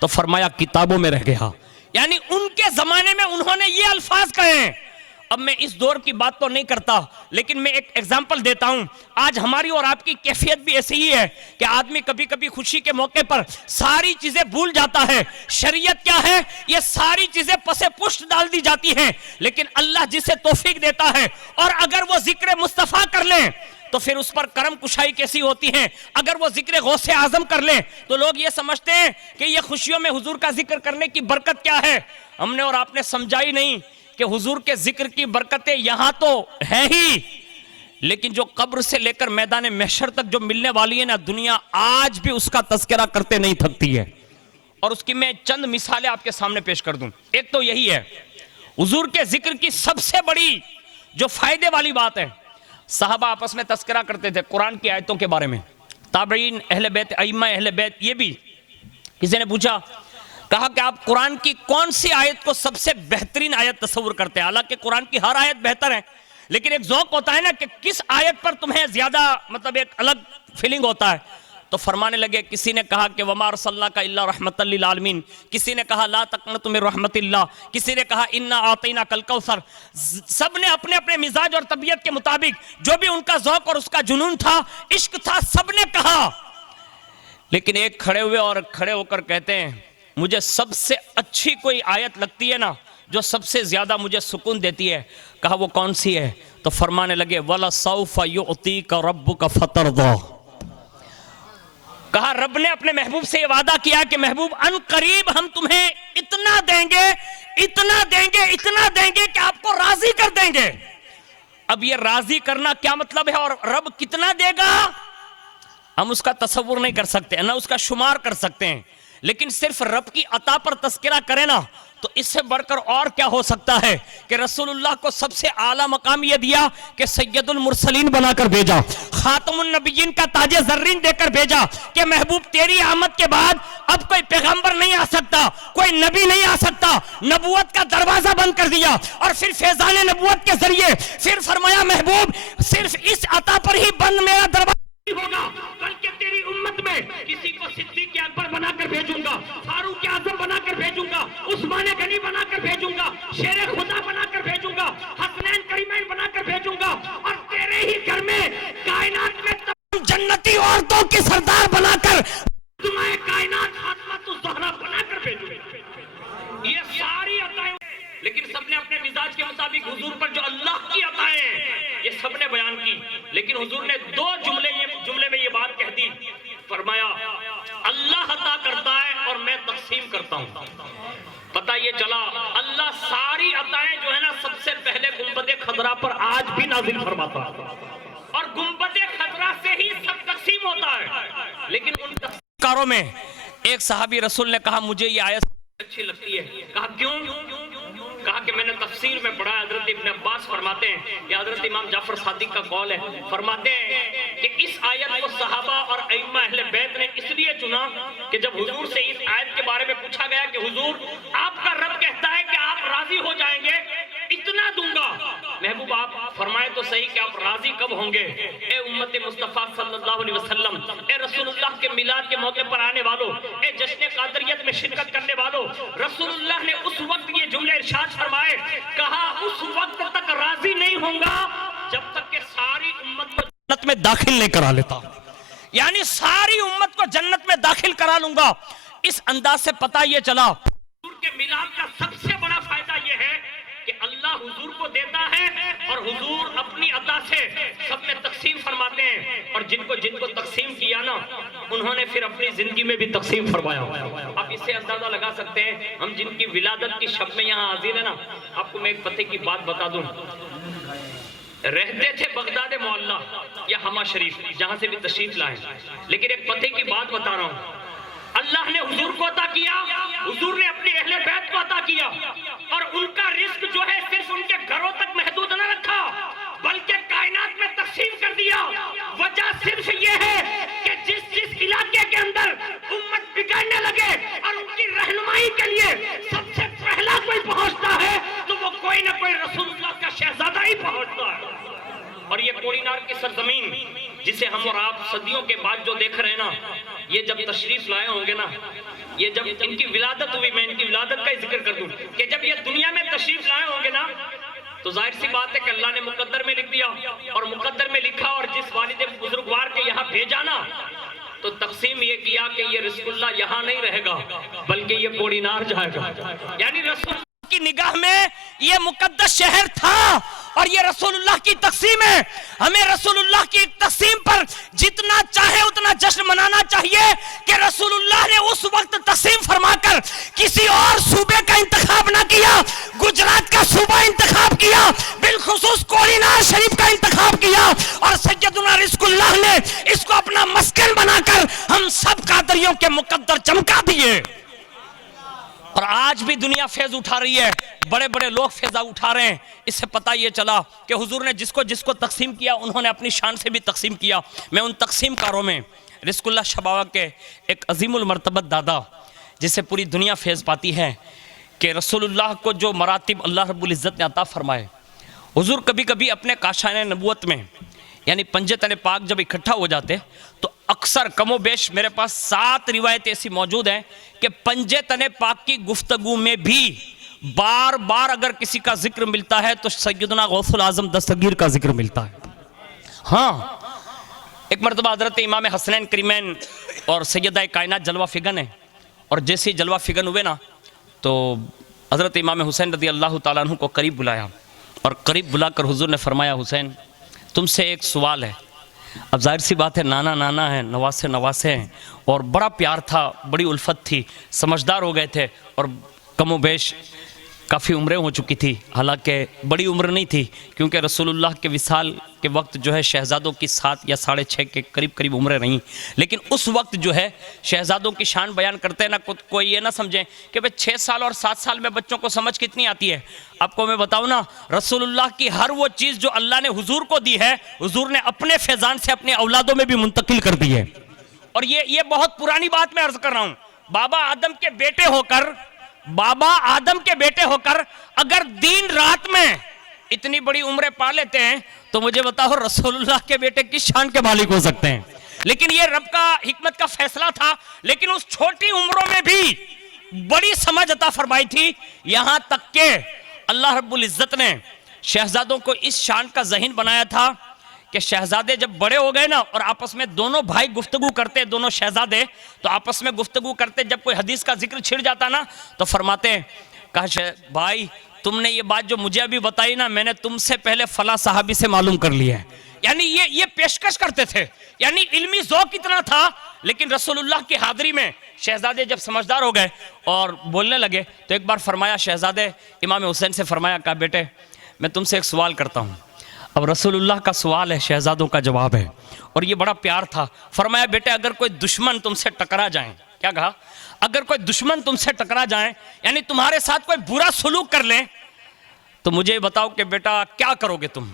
تو فرمایا کتابوں میں رہ گیا. یعنی ان کے زمانے میں انہوں نے یہ الفاظ کہے ہیں. اب میں اس دور کی بات تو نہیں کرتا، لیکن میں ایک ایگزامپل دیتا ہوں. آج ہماری اور آپ کی کیفیت بھی ایسی ہی ہے کہ آدمی کبھی کبھی خوشی کے موقع پر ساری چیزیں بھول جاتا ہے. شریعت کیا ہے؟ یہ ساری چیزیں پسے پشت ڈال دی جاتی ہیں، لیکن اللہ جسے توفیق دیتا ہے اور اگر وہ ذکر مصطفیٰ کر لیں تو پھر اس پر کرم کشائی کیسی ہوتی ہے. اگر وہ ذکر غوث اعظم کر لیں تو لوگ یہ سمجھتے ہیں کہ یہ خوشیوں میں حضور کا ذکر کرنے کی برکت کیا ہے. ہم نے اور آپ نے سمجھا ہی نہیں کہ حضور کے ذکر کی برکتیں یہاں تو ہے ہی، لیکن جو قبر سے لے کر میدان محشر تک جو ملنے والی ہے نا، دنیا آج بھی اس کا تذکرہ کرتے نہیں تھکتی ہے. اور اس کی میں چند مثالیں آپ کے سامنے پیش کر دوں. ایک تو یہی ہے، حضور کے ذکر کی سب سے بڑی جو فائدے والی بات ہے، صحابہ آپس میں تذکرہ کرتے تھے قرآن کی آیتوں کے بارے میں. تابعین، اہل بیت، ائمہ اہل بیت، یہ بھی. کسی نے پوچھا، کہا کہ آپ قرآن کی کون سی آیت کو سب سے بہترین آیت تصور کرتے ہیں؟ حالانکہ قرآن کی ہر آیت بہتر ہے، لیکن ایک ذوق ہوتا ہے نا کہ کس آیت پر تمہیں زیادہ ایک الگ فیلنگ ہوتا ہے. تو فرمانے لگے، کسی نے کہا کہ وَمَا أَرْسَلْنَاكَ إِلَّا رَحْمَةً لِّلْعَالَمِينَ، کسی نے کہا لَا تَقْنَطُوا مِن رَحْمَةِ اللَّهِ، کسی نے کہا إِنَّا أَعْطَيْنَاكَ الْكَوْثَرَ. سب نے اپنے اپنے مزاج اور طبیعت کے مطابق جو بھی ان کا ذوق اور اس کا جنون تھا، عشق تھا، سب نے کہا. لیکن ایک کھڑے ہو کر کہتے ہیں، مجھے سب سے اچھی کوئی آیت لگتی ہے نا جو سب سے زیادہ مجھے سکون دیتی ہے. کہا وہ کون سی ہے؟ تو فرمانے لگے وَلَسَوْفَ يُعْطِيكَ رَبُّكَ فَتَرْضَىٰ. کہا رب نے اپنے محبوب سے یہ وعدہ کیا کہ محبوب ان قریب ہم تمہیں اتنا دیں گے, اتنا دیں گے, اتنا دیں گے کہ آپ کو راضی کر دیں گے. اب یہ راضی کرنا کیا مطلب ہے اور رب کتنا دے گا ہم اس کا تصور نہیں کر سکتے, نہ اس کا شمار کر سکتے ہیں. لیکن صرف رب کی عطا پر تذکرہ کریں نا تو اس سے بڑھ کر اور کیا ہو سکتا ہے کہ رسول اللہ کو سب سے اعلیٰ مقام یہ دیا کہ سید المرسلین بنا کر بھیجا, خاتم النبیین کا تاج زرین دے کر بھیجا کہ محبوب تیری آمد کے بعد اب کوئی پیغمبر نہیں آ سکتا, کوئی نبی نہیں آ سکتا. نبوت کا دروازہ بند کر دیا اور پھر فیضان نبوت کے ذریعے پھر فرمایا محبوب صرف اس عطا پر ہی بند میرا دروازہ ہوگا, بلکہ تیری امت میں کسی کو صدیق اکبر بنا کر بھیجوں گا, فاروق اعظم بنا کر بھیجوں گا, عثمان غنی بنا کر بھیجوں گا, شیر خدا بنا کر بھیجوں گا, حسنین کریمین بنا کر بھیجوں گا, اور تیرے ہی گھر میں کائنات میں تمام جنتی عورتوں کی سردار بنا کر تمہیں کائنات فاطمہ الزہرا بنا کر بھیجوں گا. یہ ساری عطائیں, لیکن سب نے اپنے مزاج کے مطابق حضور پر جو اللہ کی عطائیں یہ سب نے بیان کی. لیکن حضور نے دو جملے میں یہ بات کہہ دی, فرمایا اللہ عطا کرتا ہے اور میں تقسیم کرتا ہوں. پتہ یہ چلا اللہ ساری عطائیں جو ہے نا سب سے پہلے گنبد خضرا پر آج بھی نازل فرماتا ہے, اور گنبد خضرا سے ہی سب تقسیم ہوتا ہے. لیکن ان تقسیم کاروں میں ایک صحابی رسول نے کہا مجھے یہ آیت اچھی لگتی ہے. کہا کیوں؟ کہا کہ میں نے تفسیر میں پڑھا, حضرت ابن عباس فرماتے ہیں, یا حضرت امام جعفر صادق کا قول ہے, فرماتے ہیں کہ اس آیت کو صحابہ اور ائمہ اہل بیت نے اس لیے چنا کہ جب حضور سے اس آیت کے بارے میں پوچھا گیا کہ حضور آپ کا رب کہتا ہے کہ آپ راضی ہو جائیں گے, اتنا دوں گا, محبوب آپ فرمائے تو صحیح کہ آپ راضی کب ہوں گے؟ اے امت مصطفیٰ صلی اللہ علیہ وسلم, اے رسول اللہ کے میلاد کے موقع پر آنے والوں, اے جشن قادریت میں شرکت کرنے والوں, رسول اللہ نے اس وقت یہ جملے ارشاد فرمائے, کہا اس وقت تک راضی نہیں ہوں گا جب تک کہ ساری امت کو جنت میں داخل نہیں کرا لیتا. یعنی ساری امت کو جنت میں داخل کرا لوں گا. اس انداز سے پتہ یہ چلا حضور کے میلاد کا سب سے بڑا فائدہ یہ ہے کہ اللہ حضور کو دیتا ہے اور حضور اپنی عطا سے سب میں تقسیم فرماتے ہیں, اور جن کو تقسیم کیا نا انہوں نے پھر اپنی زندگی میں بھی تقسیم فرمایا. آپ اس سے اندازہ لگا سکتے ہیں ہم جن کی ولادت کی شب میں یہاں حاضر ہیں نا, آپ کو میں ایک پتے کی بات بتا دوں, رہتے تھے بغداد معلیٰ یا حما شریف جہاں سے بھی تشریف لائیں, لیکن ایک پتے کی بات بتا رہا ہوں, اللہ نے حضور کو عطا کیا, حضور نے اپنی اہل بیت کو عطا کیا, اور ان کا رزق جو ہے صرف ان کے گھروں تک محدود نہ رکھا بلکہ کائنات میں تقسیم کر دیا. وجہ صرف یہ ہے کہ جس علاقے کے اندر امت بگڑنے لگے اور ان کی رہنمائی کے لیے سب سے پہلا کوئی پہنچتا ہے تو وہ کوئی نہ کوئی رسول اللہ کا شہزادہ ہی پہنچتا ہے. اور یہ کوڑینار کی سرزمین جسے ہم اور آپ صدیوں کے بعد جو دیکھ رہے ہیں نا, یہ جب تشریف لائے ہوں گے نا, یہ جب ان کی ولادت ہوئی, میں ان کی ولادت کا ہی ذکر کر دوں کہ جب یہ دنیا میں تشریف لائے ہوں گے نا تو ظاہر سی بات ہے کہ اللہ نے مقدر میں لکھ دیا, اور مقدر میں لکھا اور جس والد بزرگوار کے یہاں بھیجا نا تو تقسیم یہ کیا کہ یہ رزق اللہ یہاں نہیں رہے گا بلکہ یہ کوڑینار جائے گا. یعنی رسول کی نگاہ میں یہ مقدس شہر تھا اور یہ رسول اللہ کی تقسیم ہے. ہمیں رسول اللہ کی تقسیم پر جتنا چاہے اتنا جشن منانا چاہیے کہ رسول اللہ نے اس وقت تقسیم فرما کر کسی اور صوبے کا انتخاب نہ کیا, گجرات کا صوبہ انتخاب کیا, بالخصوص کوڑینار شریف کا انتخاب کیا, اور سیدنا رزق اللہ نے اس کو اپنا مسکن بنا کر ہم سب قادریوں کے مقدر چمکا دیے. اور آج بھی دنیا فیض اٹھا رہی ہے, بڑے بڑے لوگ فیضہ اٹھا رہے ہیں. اس سے پتہ یہ چلا کہ حضور نے جس کو تقسیم کیا انہوں نے اپنی شان سے بھی تقسیم کیا. میں ان تقسیم کاروں میں رزق اللہ شباوہ کے ایک عظیم المرتبت دادا جس سے پوری دنیا فیض پاتی ہے کہ رسول اللہ کو جو مراتب اللہ رب العزت نے عطا فرمائے, حضور کبھی کبھی اپنے کاشان نبوت میں یعنی پنجے تن پاک جب اکٹھا ہو جاتے تو اکثر کم و بیش میرے پاس 7 روایتیں ایسی موجود ہیں کہ پنجے تن پاک کی گفتگو میں بھی بار بار اگر کسی کا ذکر ملتا ہے تو سیدنا غوث الاعظم دستگیر کا ذکر ملتا ہے. ہاں, ایک مرتبہ حضرت امام حسنین کریمین اور سیدہ کائنات جلوہ فگن ہے, اور جیسے جلوہ فگن ہوئے نا تو حضرت امام حسین رضی اللہ تعالیٰ عنہ کو قریب بلایا اور قریب بلا کر حضور نے فرمایا حسین تم سے ایک سوال ہے. اب ظاہر سی بات ہے نانا نانا ہیں، نواسے نواسے ہیں، اور بڑا پیار تھا، بڑی الفت تھی، سمجھدار ہو گئے تھے، اور کم و بیش کافی عمریں ہو چکی تھی. حالانکہ بڑی عمر نہیں تھی کیونکہ رسول اللہ کے وصال کے وقت جو ہے شہزادوں کی 7 یا 6.5 کے قریب عمریں رہیں. لیکن اس وقت جو ہے شہزادوں کی شان بیان کرتے ہیں نا، کوئی یہ نہ سمجھیں کہ 6 سال اور 7 سال میں بچوں کو سمجھ کتنی آتی ہے. آپ کو میں بتاؤں نا، رسول اللہ کی ہر وہ چیز جو اللہ نے حضور کو دی ہے، حضور نے اپنے فیضان سے اپنے اولادوں میں بھی منتقل کر دی ہے. اور یہ بہت پرانی بات میں عرض کر رہا ہوں. بابا آدم کے بیٹے ہو کر اگر دین رات میں اتنی بڑی عمریں پا لیتے ہیں تو مجھے بتاؤ رسول اللہ کے بیٹے کس شان کے مالک ہو سکتے ہیں. لیکن یہ رب کا حکمت کا فیصلہ تھا. لیکن اس چھوٹی عمروں میں بھی بڑی سمجھ عطا فرمائی تھی، یہاں تک کہ اللہ رب العزت نے شہزادوں کو اس شان کا ذہین بنایا تھا کہ شہزادے جب بڑے ہو گئے نا اور آپس میں دونوں بھائی گفتگو کرتے، دونوں شہزادے تو آپس میں گفتگو کرتے، جب کوئی حدیث کا ذکر چھڑ جاتا نا تو فرماتے ہیں کہا بھائی تم نے یہ بات جو مجھے ابھی بتائی نا، میں نے تم سے پہلے فلاں صحابی سے معلوم کر لیا ہے. یعنی یہ پیشکش کرتے تھے، یعنی علمی ذوق اتنا تھا. لیکن رسول اللہ کی حاضری میں شہزادے جب سمجھدار ہو گئے اور بولنے لگے تو ایک بار فرمایا شہزادے امام حسین سے فرمایا کہا بیٹے میں تم سے ایک سوال کرتا ہوں. اب رسول اللہ کا سوال ہے، شہزادوں کا جواب ہے، اور یہ بڑا پیار تھا. فرمایا بیٹے اگر کوئی دشمن تم سے ٹکرا جائیں، کیا کہا؟ اگر کوئی دشمن تم سے ٹکرا جائیں یعنی تمہارے ساتھ کوئی برا سلوک کر لیں تو مجھے بتاؤ کہ بیٹا کیا کرو گے تم.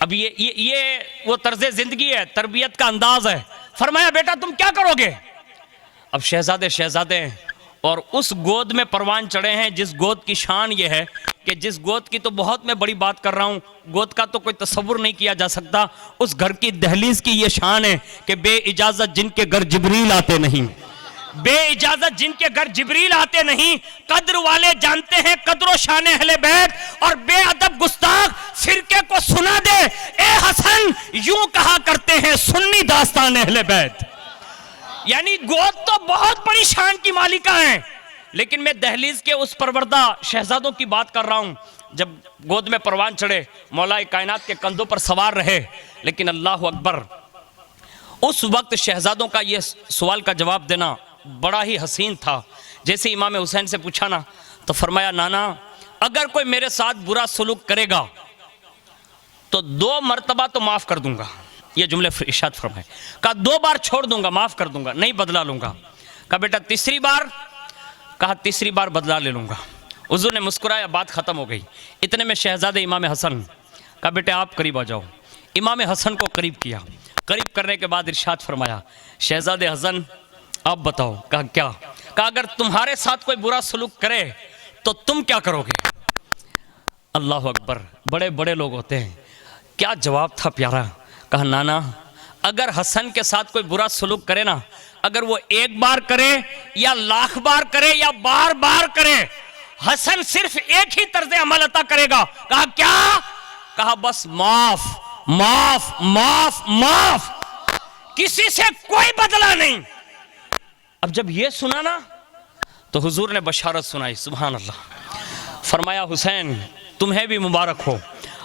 اب یہ وہ طرز زندگی ہے، تربیت کا انداز ہے. فرمایا بیٹا تم کیا کرو گے؟ اب شہزادے اور اس گود میں پروان چڑھے ہیں جس گود کی شان یہ ہے کہ جس گود کی تو بہت میں بڑی بات کر رہا ہوں، گود کا تو کوئی تصور نہیں کیا جا سکتا. اس گھر کی دہلیز کی یہ شان ہے کہ بے اجازت جن کے گھر جبریل آتے نہیں، بے اجازت جن کے گھر جبریل آتے نہیں. قدر والے جانتے ہیں قدر و شان اہل بیت، اور بے ادب گستاخ فرقے کو سنا دے اے حسن یوں کہا کرتے ہیں سنی داستان اہل بیت. یعنی گود تو بہت بڑی شان کی مالکہ ہیں، لیکن میں دہلیز کے اس پروردہ شہزادوں کی بات کر رہا ہوں جب گود میں پروان چڑھے، مولا کائنات کے کندھوں پر سوار رہے. لیکن اللہ اکبر، اس وقت شہزادوں کا یہ سوال کا جواب دینا بڑا ہی حسین تھا. جیسے امام حسین سے پوچھا نا تو فرمایا نانا اگر کوئی میرے ساتھ برا سلوک کرے گا تو 2 مرتبہ تو معاف کر دوں گا. یہ جملے ارشاد فرمائے. کہا 2 بار چھوڑ دوں گا، معاف کر دوں گا، نہیں بدلہ لوں گا. کہا بیٹا تیسری بار؟ کہا تیسری بار بدلہ لے لوں گا. حضور نے مسکرایا، بات ختم ہو گئی. اتنے میں شہزادے امام حسن کہا بیٹے آپ قریب آ جاؤ. امام حسن کو قریب کیا. قریب کرنے کے بعد ارشاد فرمایا شہزادے حسن آپ بتاؤ. کہا کیا؟ کہا اگر تمہارے ساتھ کوئی برا سلوک کرے تو تم کیا کرو گے؟ اللہ اکبر، بڑے بڑے لوگ ہوتے ہیں. کیا جواب تھا پیارا. کہا نانا اگر حسن کے ساتھ کوئی برا سلوک کرے نا، اگر وہ 1 بار کرے یا 1,00,000 بار کرے یا بار بار کرے، حسن صرف ایک ہی طرز عمل عطا کرے گا. کہا کیا؟ کہا بس معاف معاف معاف معاف، کسی سے کوئی بدلہ نہیں. اب جب یہ سنا نا تو حضور نے بشارت سنائی. سبحان اللہ. فرمایا حسین تمہیں بھی مبارک ہو،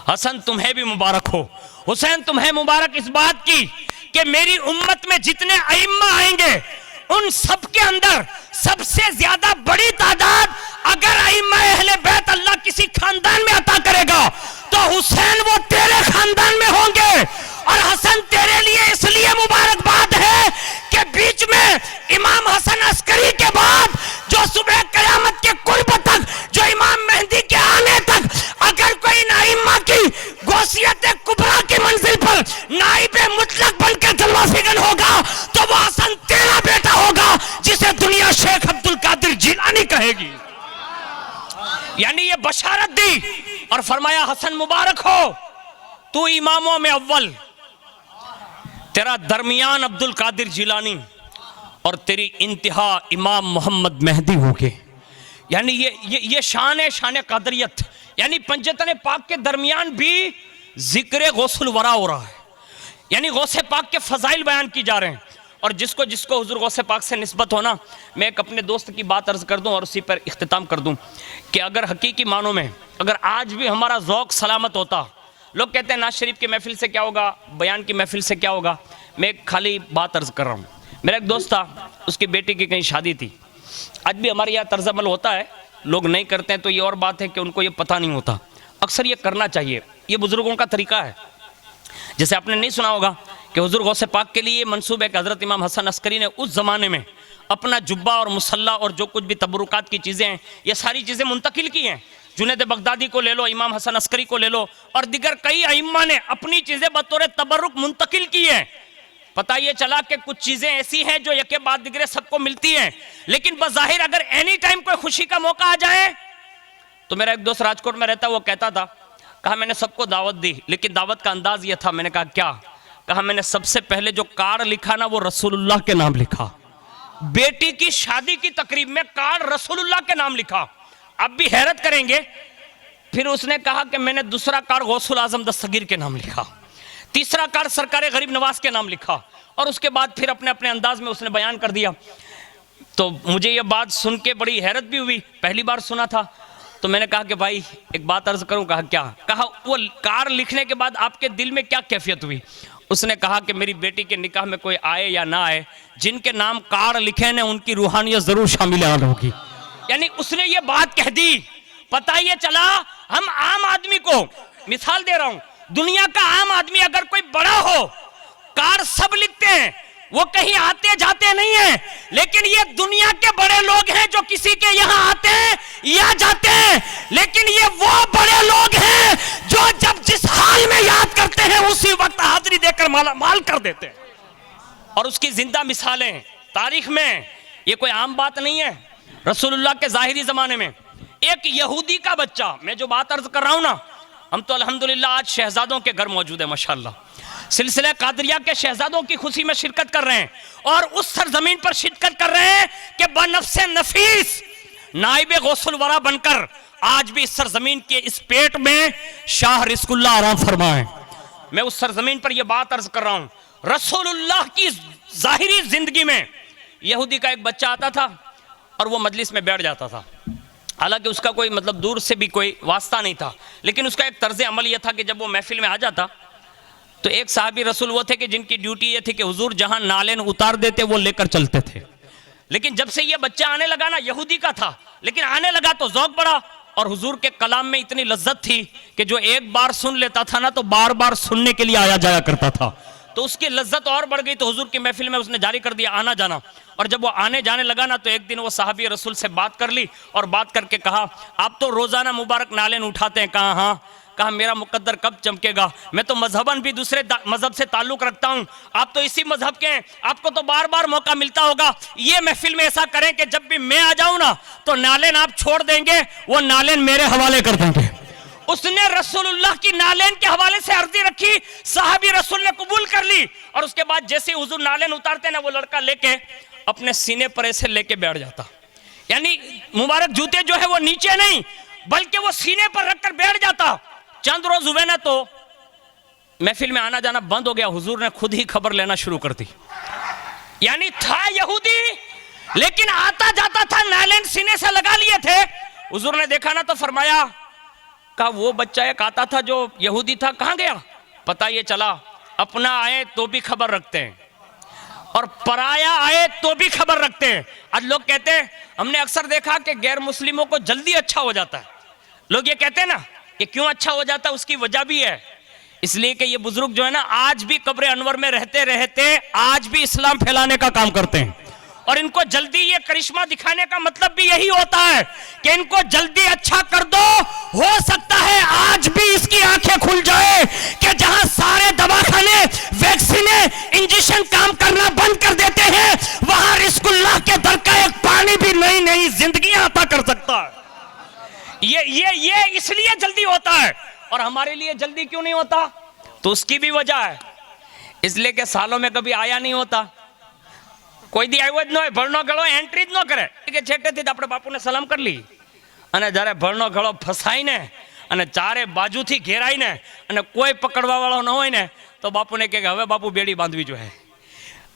حسن تمہیں بھی مبارک ہو. حسین تمہیں مبارک اس بات کی کہ میری امت میں جتنے ائمہ آئیں گے ان سب کے اندر سب سے زیادہ بڑی تعداد اگر ائمہ اہل بیت اللہ کسی خاندان میں عطا کرے گا تو حسین وہ تیرے خاندان میں ہوں گے. اور حسن تیرے لیے اس لیے مبارکباد ہے کہ بیچ میں امام حسن عسکری کے بعد جو صبح قیامت کے قرب تک، جو امام مہدی کے آنے تک اگر کوئی ائمہ کی غوثیت کبریٰ کی منزل پر نائب مطلق بن کے جلوہ فکن ہوگا تو وہ حسن تیرا بیٹا ہوگا جسے دنیا شیخ عبد القادر جیلانی کہے گی. یعنی یہ بشارت دی اور فرمایا حسن مبارک ہو، تو اماموں میں اول، تیرا درمیان عبد القادر جیلانی اور تیری انتہا امام محمد مہدی ہوگے. یعنی یہ شان ہے، شان قادریت. یعنی پنجتن پاک کے درمیان بھی ذکر غوث الورا ہو رہا ہے، یعنی غوث پاک کے فضائل بیان کی جا رہے ہیں. اور جس کو حضور غوث پاک سے نسبت ہونا، میں ایک اپنے دوست کی بات عرض کر دوں اور اسی پر اختتام کر دوں کہ اگر حقیقی معنوں میں اگر آج بھی ہمارا ذوق سلامت ہوتا، لوگ کہتے ہیں ناز شریف کی محفل سے کیا ہوگا، بیان کی محفل سے کیا ہوگا، میں ایک خالی بات عرض کر رہا ہوں. میرا ایک دوست تھا، اس کی بیٹی کی کہیں شادی تھی. آج بھی ہمارے یہاں طرز عمل ہوتا ہے، لوگ نہیں کرتے ہیں تو یہ اور بات ہے کہ ان کو یہ پتہ نہیں ہوتا. اکثر یہ کرنا چاہیے، یہ بزرگوں کا طریقہ ہے. جیسے آپ نے نہیں سنا ہوگا کہ حضور غوث پاک کے لیے یہ منصوب ہے کہ حضرت امام حسن عسکری نے اس زمانے میں اپنا جبہ اور مصلہ اور جو کچھ بھی تبرکات کی چیزیں ہیں یہ ساری چیزیں منتقل کی ہیں. جنید بغدادی کو لے لو، امام حسن عسکری کو لے لو، اور دیگر کئی ائمہ نے اپنی چیزیں بطور تبرک منتقل کی ہیں. پتہ یہ چلا کہ کچھ چیزیں ایسی ہیں جو یکے بعد دیگرے سب کو ملتی ہیں، لیکن بظاہر اگر اینی ٹائم کوئی خوشی کا موقع آ جائے تو میرا ایک دوست راجکوٹ میں رہتا، وہ کہتا تھا، کہا میں نے سب کو دعوت دی لیکن دعوت کا انداز یہ تھا. میں نے کہا کیا؟ کہا میں نے سب سے پہلے جو کارڈ لکھا نا وہ رسول اللہ کے نام لکھا. بیٹی کی شادی کی تقریب میں کارڈ رسول اللہ کے نام لکھا. اب بھی حیرت کریں گے. پھر اس نے کہا کہ میں نے دوسرا کارڈ غوث الاعظم دستگیر کے نام لکھا، تیسرا کارڈ سرکار غریب نواز کے نام لکھا، اور اس کے بعد پھر اپنے اپنے انداز میں اس نے بیان کر دیا. تو مجھے یہ بات سن کے بڑی حیرت بھی ہوئی، پہلی بار سنا تھا. تو میں نے کہا کہ بھائی ایک بات عرض کروں. کہا کیا؟ کہا وہ کارڈ لکھنے کے بعد آپ کے دل میں کیا کیفیت ہوئی؟ اس نے کہا کہ میری بیٹی کے نکاح میں کوئی آئے یا نہ آئے، جن کے نام کارڈ لکھے نے ان کی روحانیت ضرور شامل ہوگی. یعنی اس نے یہ بات کہہ دی. پتہ یہ چلا ہم عام آدمی کو، مثال دے رہا ہوں، دنیا کا عام آدمی اگر کوئی بڑا ہو، کارڈ سب لکھتے ہیں، وہ کہیں آتے جاتے نہیں ہیں، لیکن یہ دنیا کے بڑے لوگ ہیں جو کسی کے یہاں آتے ہیں یا جاتے ہیں، لیکن یہ وہ بڑے لوگ ہیں جو جب جس حال میں یاد کرتے ہیں اسی وقت حاضری دے کر مال کر دیتے ہیں. اور اس کی زندہ مثالیں تاریخ میں، یہ کوئی عام بات نہیں ہے. رسول اللہ کے ظاہری زمانے میں ایک یہودی کا بچہ، میں جو بات عرض کر رہا ہوں نا، ہم تو الحمدللہ آج شہزادوں کے گھر موجود ہیں ماشاءاللہ، سلسلہ قادریہ کے شہزادوں کی خوشی میں شرکت کر رہے ہیں، اور اس سرزمین پر شرکت کر رہے ہیں کہ بنفس نفیس نائب غوث الورا بن کر آج بھی اس سرزمین کے اس پیٹ میں شاہ رزق اللہ آرام فرمائیں. میں اس سرزمین پر یہ بات عرض کر رہا ہوں، رسول اللہ کی ظاہری زندگی میں یہودی کا ایک بچہ آتا تھا اور وہ مجلس میں بیٹھ جاتا تھا. حالانکہ اس کا کوئی مطلب دور سے بھی کوئی واسطہ نہیں تھا، لیکن اس کا ایک طرز عمل یہ تھا کہ جب وہ محفل میں آ جاتا تو ایک صحابی رسول وہ تھے کہ جن کی ڈیوٹی یہ تھی کہ حضور جہاں نالین اتار دیتے وہ لے کر چلتے تھے. لیکن جب سے یہ بچہ آنے لگا نا، یہودی کا تھا لیکن آنے لگا تو ذوق بڑا، اور حضور کے کلام میں اتنی لذت تھی کہ جو ایک بار سن لیتا تھا نا تو بار بار سننے کے لیے آیا جایا کرتا تھا. تو اس کی لذت اور بڑھ گئی، تو حضور کی محفل میں اس نے جاری کر دیا آنا جانا. اور جب وہ آنے جانے لگا نا تو ایک دن وہ صحابی رسول سے بات کر لی اور بات کر کے کہا، آپ تو روزانہ مبارک نالین اٹھاتے ہیں. کہا ہاں. کہا میرا مقدر کب چمکے گا، میں تو مذہباً بھی دوسرے مذہب سے تعلق رکھتا ہوں، آپ تو اسی مذہب کے ہیں، آپ کو تو بار بار موقع ملتا ہوگا. یہ محفل میں ایسا کریں کہ جب بھی میں آ جاؤں نا تو نالین آپ چھوڑ دیں گے، وہ نالین میرے حوالے کر دیں گے. اس نے رسول اللہ کی نالین کے حوالے سے عرضی رکھی، صحابی رسول نے قبول کر لی، اور اس کے بعد جیسے حضور نالین اتارتے نا وہ لڑکا لے کے اپنے سینے پر ایسے لے کے بیٹھ جاتا. یعنی مبارک جوتے جو ہے وہ نیچے نہیں بلکہ وہ سینے پر رکھ کر بیٹھ جاتا. چند روز ہوئے نا تو محفل میں آنا جانا بند ہو گیا، حضور نے خود ہی خبر لینا شروع کر دی. یعنی تھا یہودی لیکن آتا جاتا تھا، نالین سینے سے لگا لیے تھے. حضور نے دیکھا نا تو فرمایا، کہا وہ بچہ ایک آتا تھا جو یہودی تھا کہاں گیا؟ پتہ یہ چلا اپنا آئے تو بھی خبر رکھتے ہیں اور پرایا آئے تو بھی خبر رکھتے ہیں. آج لوگ کہتے ہیں، ہم نے اکثر دیکھا کہ غیر مسلموں کو جلدی اچھا ہو جاتا ہے. لوگ یہ کہتے ہیں نا کہ کیوں اچھا ہو جاتا ہے، اس کی وجہ بھی ہے. اس لیے کہ یہ بزرگ جو ہے نا آج بھی قبر انور میں رہتے رہتے آج بھی اسلام پھیلانے کا کام کرتے ہیں، اور ان کو جلدی یہ کرشمہ دکھانے کا مطلب بھی یہی ہوتا ہے کہ ان کو جلدی اچھا کر دو. ہو سکتا ہے آج بھی اس کی آنکھیں کھل جائے کہ جہاں سارے دواخانے ویکسینے انجیکشن کام کرنا بند کر دیتے ہیں وہاں رزق اللہ کے در کا ایک پانی بھی نئی نئی زندگیاں عطا کر سکتا ہے. یہ اس لیے جلدی ہوتا ہے. اور ہمارے لیے جلدی کیوں نہیں ہوتا؟ تو اس کی بھی وجہ ہے، اس لیے کہ سالوں میں کبھی آیا نہیں ہوتا. કોઈ દી આવ્યો જ ન હોય, ભળનો ગળો એન્ટ્રી જ ન કરે કે છેટેથી આપણે બાપુને સલામ કરી લી, અને જ્યારે ભળનો ગળો ફસાઈને અને ચારે બાજુથી ઘેરાઈને અને કોઈ પકડવા વાળો ન હોય ને તો બાપુને કહે કે હવે બાપુ બેડી બાંધવી જોઈએ.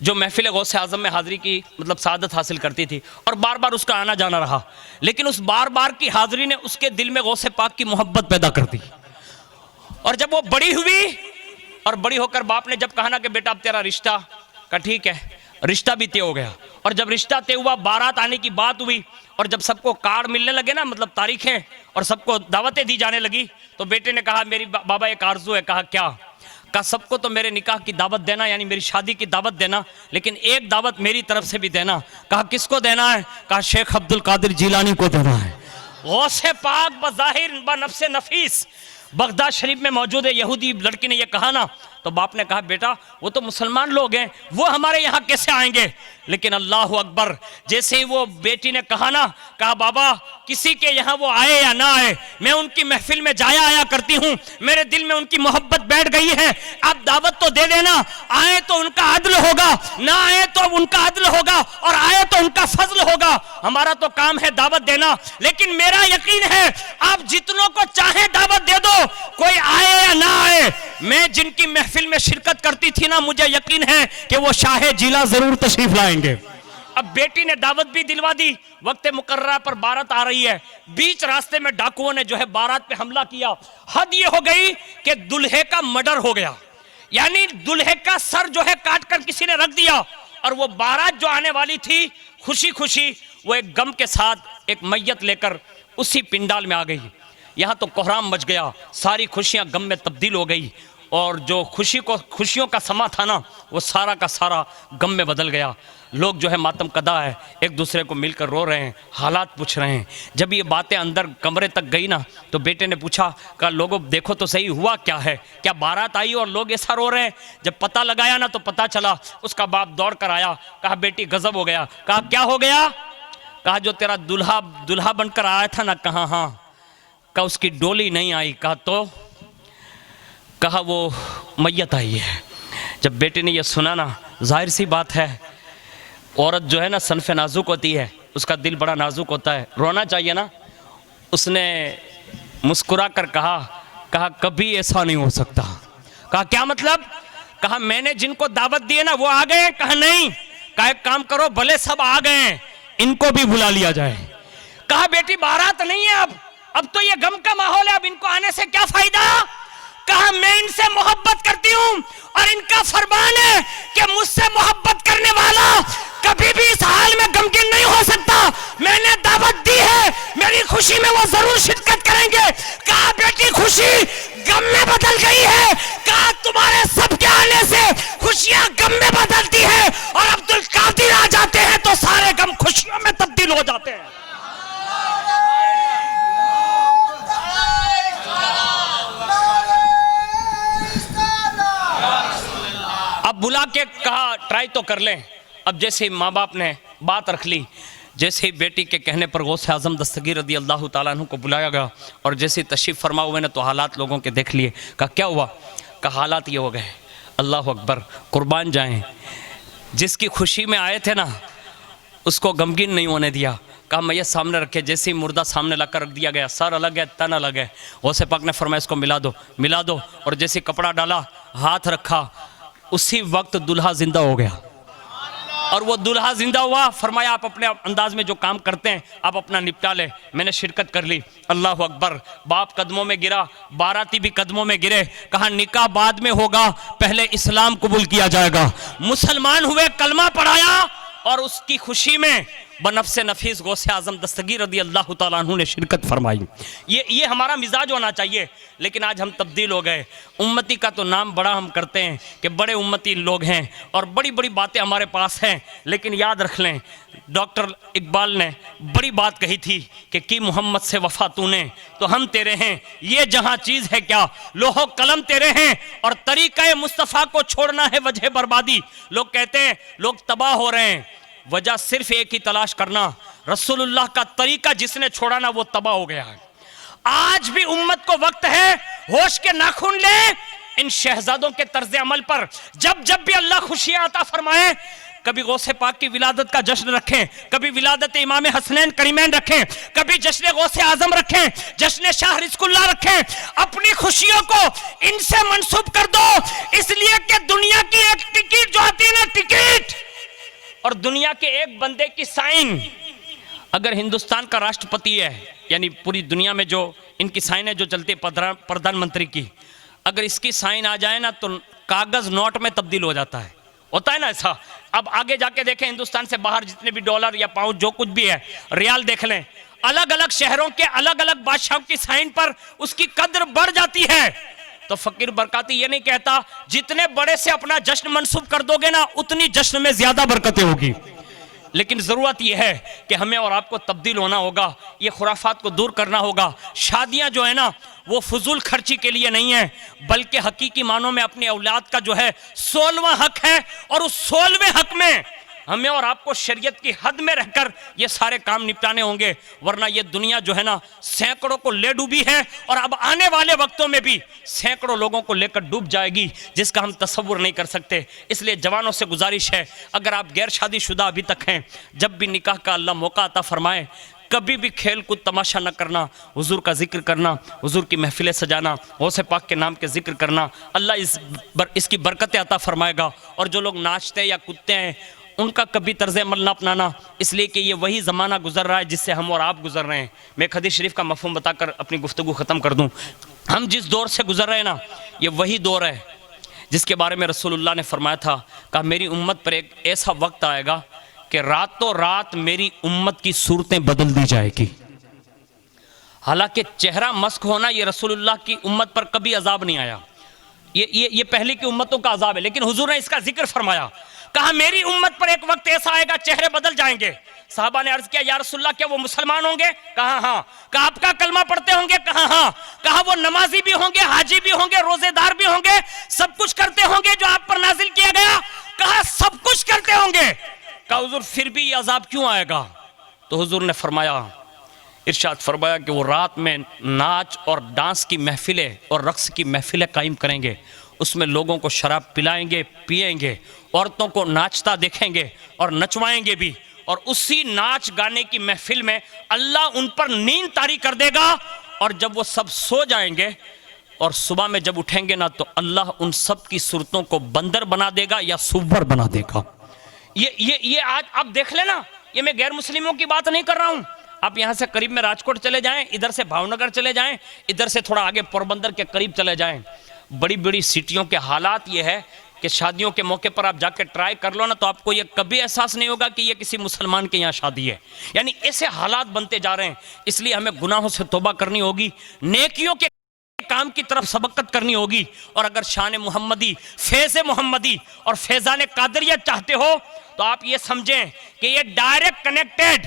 جو محفل غوث اعظم میں حاضری کی مطلب سعادت حاصل کرتی تھی، اور بار بار اس کا آنا جانا رہا، لیکن اس بار بار کی حاضری نے اس کے دل میں غوث پاک کی محبت پیدا کر دی۔ اور جب وہ بڑی ہوئی اور بڑی ہو کر باپ نے جب کہا نا کہ بیٹا اب تیرا رشتہ، کہا ٹھیک ہے، رشتہ بھی طے ہو گیا۔ اور جب رشتہ طے ہوا، بارات آنے کی بات ہوئی، اور جب سب کو کارڈ ملنے لگے نا مطلب تاریخیں، اور سب کو دعوتیں دی جانے لگی، تو بیٹے نے کہا میری بابا ایک آرزو ہے۔ کہا کیا؟ کہا سب کو تو میرے نکاح کی دعوت دینا، یعنی میری شادی کی دعوت دینا، لیکن ایک دعوت میری طرف سے بھی دینا۔ کہا کس کو دینا ہے؟ کہا شیخ عبد القادر جیلانی کو دینا ہے۔ غوث پاک بظاہر بنفس نفیس بغداد شریف میں موجود ہے، یہودی لڑکی نے یہ کہا نا، تو باپ نے کہا بیٹا وہ تو مسلمان لوگ ہیں، وہ ہمارے یہاں کیسے آئیں گے؟ لیکن اللہ اکبر، جیسے ہی وہ بیٹی نے کہا نا، کہا بابا کسی کے یہاں وہ آئے یا نہ آئے، میں ان کی محفل میں جایا آیا کرتی ہوں، میرے دل میں ان کی محبت بیٹھ گئی ہے، آپ دعوت تو دے دینا، آئے تو ان کا عدل ہوگا، نہ آئے تو ان کا عدل ہوگا، اور آئے تو ان کا فضل ہوگا، ہمارا تو کام ہے دعوت دینا، لیکن میرا یقین ہے آپ جتنوں کو چاہیں دعوت دے دو، کوئی آئے یا نہ آئے، میں جن کی محفل میں شرکت کرتی تھی نا، مجھے یقین ہے کہ وہ شاہ جیلا ضرور تشریف لائیں گے۔ اب بیٹی نے دعوت بھی دلوا دی، وقت مقررہ پر بارات آ رہی ہے، بیچ راستے میں ڈاکوؤں نے جو ہے بارات پہ حملہ کیا۔ حد یہ ہو گئی کہ دلہے کا مرڈر ہو گیا، یعنی دلہے کا سر جو ہے کاٹ کر کسی نے رکھ دیا، اور وہ بارات جو آنے والی تھی خوشی خوشی وہ ایک غم کے ساتھ ایک میت لے کر اسی پنڈال میں آ گئی۔ یہاں تو کوہرام مچ گیا، ساری خوشیاں غم میں تبدیل ہو گئی، اور جو خوشیوں کا سما تھا نا، وہ سارا کا سارا غم میں بدل گیا۔ لوگ جو ہے ماتم کدا ہے، ایک دوسرے کو مل کر رو رہے ہیں، حالات پوچھ رہے ہیں۔ جب یہ باتیں اندر کمرے تک گئی نا، تو بیٹے نے پوچھا، کہا لوگوں دیکھو تو صحیح ہوا کیا ہے، کیا بارات آئی اور لوگ ایسا رو رہے ہیں؟ جب پتہ لگایا نا تو پتہ چلا، اس کا باپ دوڑ کر آیا، کہا بیٹی غضب ہو گیا۔ کہا کیا ہو گیا؟ کہا جو تیرا دلہا بن کر آیا تھا نا، کہا ہاں، کہا اس کی ڈولی نہیں آئی۔ کہا تو؟ کہا وہ میت آئی ہے۔ جب بیٹے نے یہ سنا نا، ظاہر سی بات ہے، عورت جو ہے نا صنف نازک ہوتی ہے، اس کا دل بڑا نازک ہوتا ہے، رونا چاہیے نا۔ اس نے مسکرا کر کہا کبھی ایسا نہیں ہو سکتا۔ کہا کیا مطلب؟ کہا میں نے جن کو دعوت دی ہے نا وہ آ گئے؟ کہا نہیں۔ کہا ایک کام کرو، بھلے سب آ گئے ہیں، ان کو بھی بلا لیا جائے۔ کہا بیٹی بارات نہیں ہے، اب تو یہ غم کا ماحول ہے، اب ان کو آنے سے کیا فائدہ؟ کہا میں ان سے محبت کرتی ہوں، اور ان کا فرمان ہے کہ مجھ سے محبت کرنے والا کبھی بھی اس حال میں غمگین نہیں ہو سکتا۔ میں نے دعوت دی ہے، میری خوشی میں وہ ضرور شرکت کریں گے۔ کہا بیٹی خوشی غم میں بدل گئی ہے، کہا تمہارے سب کے آنے سے خوشیاں غم میں بدلتی ہیں، اور عبد القادر آ جاتے ہیں تو سارے غم خوشیوں میں تبدیل ہو جاتے ہیں۔ اب بلا کے کہا ٹرائی تو کر لیں۔ اب جیسے ہی ماں باپ نے بات رکھ لی، جیسے ہی بیٹی کے کہنے پر غوث اعظم دستگیر رضی اللہ تعالیٰ عنہ کو بلایا گیا، اور جیسے تشریف فرما ہوئے نے تو حالات لوگوں کے دیکھ لیے۔ کہا کیا ہوا؟ کہا حالات یہ ہو گئے، اللہ اکبر، قربان جائیں، جس کی خوشی میں آئے تھے نا اس کو غمگین نہیں ہونے دیا۔ کہا میت سامنے رکھے، جیسے ہی مردہ سامنے لا کر رکھ دیا گیا، سر الگ ہے تن الگ ہے، غوث پاک نے فرمایا اس کو ملا دو، اور جیسے کپڑا ڈالا، ہاتھ رکھا، اسی وقت دلہا زندہ ہو گیا۔ اور وہ دلہا زندہ ہوا، فرمایا آپ اپنے انداز میں جو کام کرتے ہیں آپ اپنا نپٹا لیں، میں نے شرکت کر لی۔ اللہ اکبر، باپ قدموں میں گرا، باراتی بھی قدموں میں گرے۔ کہا نکاح بعد میں ہوگا، پہلے اسلام قبول کیا جائے گا۔ مسلمان ہوئے، کلمہ پڑھایا، اور اس کی خوشی میں بنفس نفیس غوث اعظم دستگیر رضی اللہ تعالیٰ عنہ نے شرکت فرمائی۔ یہ ہمارا مزاج ہونا چاہیے، لیکن آج ہم تبدیل ہو گئے۔ امتی کا تو نام بڑا ہم کرتے ہیں کہ بڑے امتی لوگ ہیں، اور بڑی بڑی باتیں ہمارے پاس ہیں، لیکن یاد رکھ لیں ڈاکٹر اقبال نے بڑی بات کہی تھی کہ کی محمد سے وفا تو نے تو ہم تیرے ہیں، یہ جہاں چیز ہے کیا، لوح و قلم تیرے ہیں، اور طریقہ مصطفیٰ کو چھوڑنا ہے وجہ بربادی۔ لوگ کہتے ہیں لوگ تباہ ہو رہے ہیں، وجہ صرف ایک ہی تلاش کرنا، رسول اللہ کا طریقہ جس نے چھوڑا نا وہ تباہ ہو گیا ہے۔ آج بھی امت کو وقت ہے، ہوش کے ناخن لیں ان شہزادوں کے طرز عمل پر۔ جب بھی اللہ خوشیاں عطا فرمائے، کبھی غوث پاک کی ولادت کا جشن رکھیں، کبھی ولادت امام حسنین کریمین رکھیں، کبھی جشن غوث اعظم رکھیں، جشن شاہ رزق اللہ رکھیں، اپنی خوشیوں کو ان سے منسوب کر دو، اس لیے کہ دنیا کی ایک ٹکٹ جو آتی ہے نا، ٹکٹ، اور دنیا کے ایک بندے کی سائن، اگر ہندوستان کا راشٹرپتی ہے، یعنی پوری دنیا میں جو ان کی سائن ہے جو چلتی ہے پردھان منتری کی، اگر اس کی سائن آ جائے نا تو کاغذ نوٹ میں تبدیل ہو جاتا ہے، ہوتا ہے نا ایسا۔ اب آگے جا کے دیکھیں ہندوستان سے باہر جتنے بھی ڈالر یا پاؤنڈ جو کچھ بھی ہے، ریال دیکھ لیں، الگ الگ شہروں کے الگ الگ بادشاہوں کی سائن پر اس کی قدر بڑھ جاتی ہے۔ تو فقیر برکاتی یہ نہیں کہتا جتنے بڑے سے اپنا جشن منسوب کر دو گے نا اتنی جشن میں زیادہ برکتیں ہوگی، لیکن ضرورت یہ ہے کہ ہمیں اور آپ کو تبدیل ہونا ہوگا، یہ خرافات کو دور کرنا ہوگا۔ شادیاں جو ہے نا وہ فضول خرچی کے لیے نہیں ہیں، بلکہ حقیقی معنوں میں اپنی اولاد کا جو ہے 16واں حق ہے، اور اس 16ویں حق میں ہمیں اور آپ کو شریعت کی حد میں رہ کر یہ سارے کام نپٹانے ہوں گے، ورنہ یہ دنیا جو ہے نا سینکڑوں کو لے ڈوبی ہے، اور اب آنے والے وقتوں میں بھی سینکڑوں لوگوں کو لے کر ڈوب جائے گی جس کا ہم تصور نہیں کر سکتے۔ اس لیے جوانوں سے گزارش ہے، اگر آپ غیر شادی شدہ ابھی تک ہیں، جب بھی نکاح کا اللہ موقع عطا فرمائے، کبھی بھی کھیل کود تماشا نہ کرنا، حضور کا ذکر کرنا، حضور کی محفلیں سجانا، غوث پاک کے نام کے ذکر کرنا، اللہ اس کی برکتیں عطا فرمائے گا۔ اور جو لوگ ناچتے یا کودتے ہیں ان کا کبھی طرز عمل نہ اپنانا، اس لیے کہ یہ وہی زمانہ گزر رہا ہے جس سے ہم اور آپ گزر رہے ہیں۔ میں ایک حدیث شریف کا مفہوم بتا کر اپنی گفتگو ختم کر دوں۔ ہم جس دور سے گزر رہے ہیں نا یہ وہی دور ہے جس کے بارے میں رسول اللہ نے فرمایا تھا، کہا میری امت پر ایک ایسا وقت آئے گا کہ راتوں رات میری امت کی صورتیں بدل دی جائے گی۔ حالانکہ چہرہ مسخ ہونا یہ رسول اللہ کی امت پر کبھی عذاب نہیں آیا، یہ پہلے کی امتوں کا عذاب ہے، لیکن حضور نے اس کا ذکر فرمایا، کہا میری امت پر ایک وقت ایسا آئے گا چہرے بدل جائیں گے۔ صحابہ نے عرض کیا یا رسول اللہ کیا وہ مسلمان ہوں گے؟ کہا ہاں۔ کہا آپ کا کلمہ پڑھتے ہوں گے؟ کہا ہاں۔ کہا وہ نمازی بھی ہوں گے، حاجی بھی ہوں گے، روزے دار بھی ہوں گے، سب کچھ کرتے ہوں گے جو آپ پر نازل کیا گیا؟ کہا سب کچھ کرتے ہوں گے۔ کہا حضور پھر بھی یہ عذاب کیوں آئے گا؟ تو حضور نے فرمایا، ارشاد فرمایا کہ وہ رات میں ناچ اور ڈانس کی محفلیں اور رقص کی محفلیں قائم کریں گے، اس میں لوگوں کو شراب پلائیں گے، پیئیں گے، عورتوں کو ناچتا دیکھیں گے اور نچوائیں گے بھی، اور اسی ناچ گانے کی محفل میں اللہ ان پر نیند طاری کر دے گا، اور جب وہ سب سو جائیں گے اور صبح میں جب اٹھیں گے نا تو اللہ ان سب کی صورتوں کو بندر بنا دے گا یا سور بنا دے گا۔ یہ آج آپ دیکھ لیں نا، یہ میں غیر مسلموں کی بات نہیں کر رہا ہوں، آپ یہاں سے قریب میں راجکوٹ چلے جائیں، ادھر سے بھاونگر چلے جائیں، ادھر سے تھوڑا آگے پوربندر کے قریب چلے جائیں، بڑی بڑی سٹیوں کے حالات یہ ہے کہ شادیوں کے موقع پر آپ جا کے ٹرائی کر لو نا تو آپ کو یہ کبھی احساس نہیں ہوگا کہ یہ کسی مسلمان کے یہاں شادی ہے، یعنی ایسے حالات بنتے جا رہے ہیں۔ اس لیے ہمیں گناہوں سے توبہ کرنی ہوگی، نیکیوں کے کام کی طرف سبقت کرنی ہوگی، اور اگر شان محمدی، فیض محمدی اور فیضان قادریت چاہتے ہو تو آپ یہ سمجھیں کہ یہ ڈائریکٹ کنیکٹڈ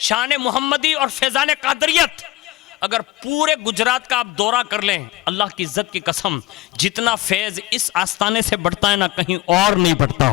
شان محمدی اور فیضان قادریت، اگر پورے گجرات کا آپ دورہ کر لیں، اللہ کی عزت کی قسم جتنا فیض اس آستانے سے بڑھتا ہے نا کہیں اور نہیں بڑھتا،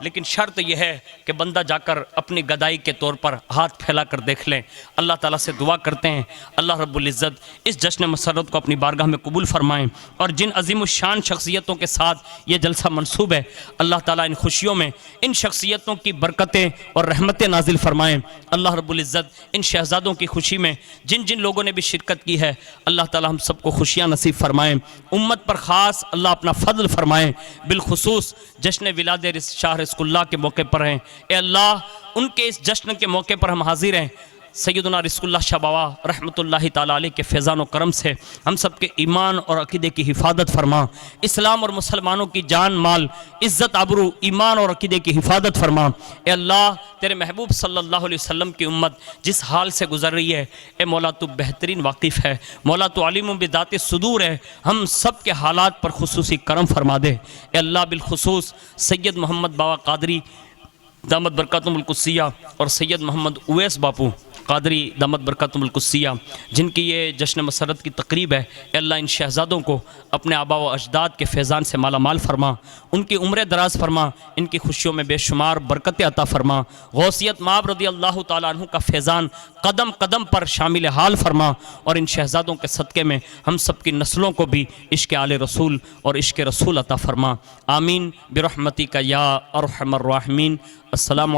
لیکن شرط یہ ہے کہ بندہ جا کر اپنی گدائی کے طور پر ہاتھ پھیلا کر دیکھ لیں۔ اللہ تعالیٰ سے دعا کرتے ہیں اللہ رب العزت اس جشن مسرت کو اپنی بارگاہ میں قبول فرمائیں، اور جن عظیم الشان شخصیتوں کے ساتھ یہ جلسہ منسوب ہے اللہ تعالیٰ ان خوشیوں میں ان شخصیتوں کی برکتیں اور رحمتیں نازل فرمائیں۔ اللہ رب العزت ان شہزادوں کی خوشی میں جن جن لوگوں نے بھی شرکت کی ہے اللہ تعالیٰ ہم سب کو خوشیاں نصیب فرمائیں، امت پر خاص اللہ اپنا فضل فرمائیں، بالخصوص جشن ولادت شاہ رزق اللہ کے موقع پر ہیں۔ اے اللہ ان کے اس جشن کے موقع پر ہم حاضر ہیں، سیدنا رزق اللہ شاہ بابا رحمت اللہ تعالیٰ علیہ کے فیضان و کرم سے ہم سب کے ایمان اور عقیدے کی حفاظت فرما، اسلام اور مسلمانوں کی جان مال عزت آبرو ایمان اور عقیدے کی حفاظت فرما۔ اے اللہ تیرے محبوب صلی اللہ علیہ وسلم کی امت جس حال سے گزر رہی ہے اے مولا تو بہترین واقف ہے، مولا تو علیم بذات صدور ہے، ہم سب کے حالات پر خصوصی کرم فرما دے۔ اے اللہ بالخصوص سید محمد بابا قادری دامت برکاتہم القدسیہ اور سید محمد اویس باپو قادری دامت برکاتہم القدسیہ جن کی یہ جشن مسرت کی تقریب ہے، اے اللہ ان شہزادوں کو اپنے آبا و اجداد کے فیضان سے مالا مال فرما، ان کی عمر دراز فرما، ان کی خوشیوں میں بے شمار برکت عطا فرما، غوثیت مآب رضی اللہ تعالیٰ عنہ کا فیضان قدم قدم پر شامل حال فرما، اور ان شہزادوں کے صدقے میں ہم سب کی نسلوں کو بھی عشق آل رسول اور عشق رسول عطا فرما، آمین برحمتک یا ارحم الراحمین۔ السلام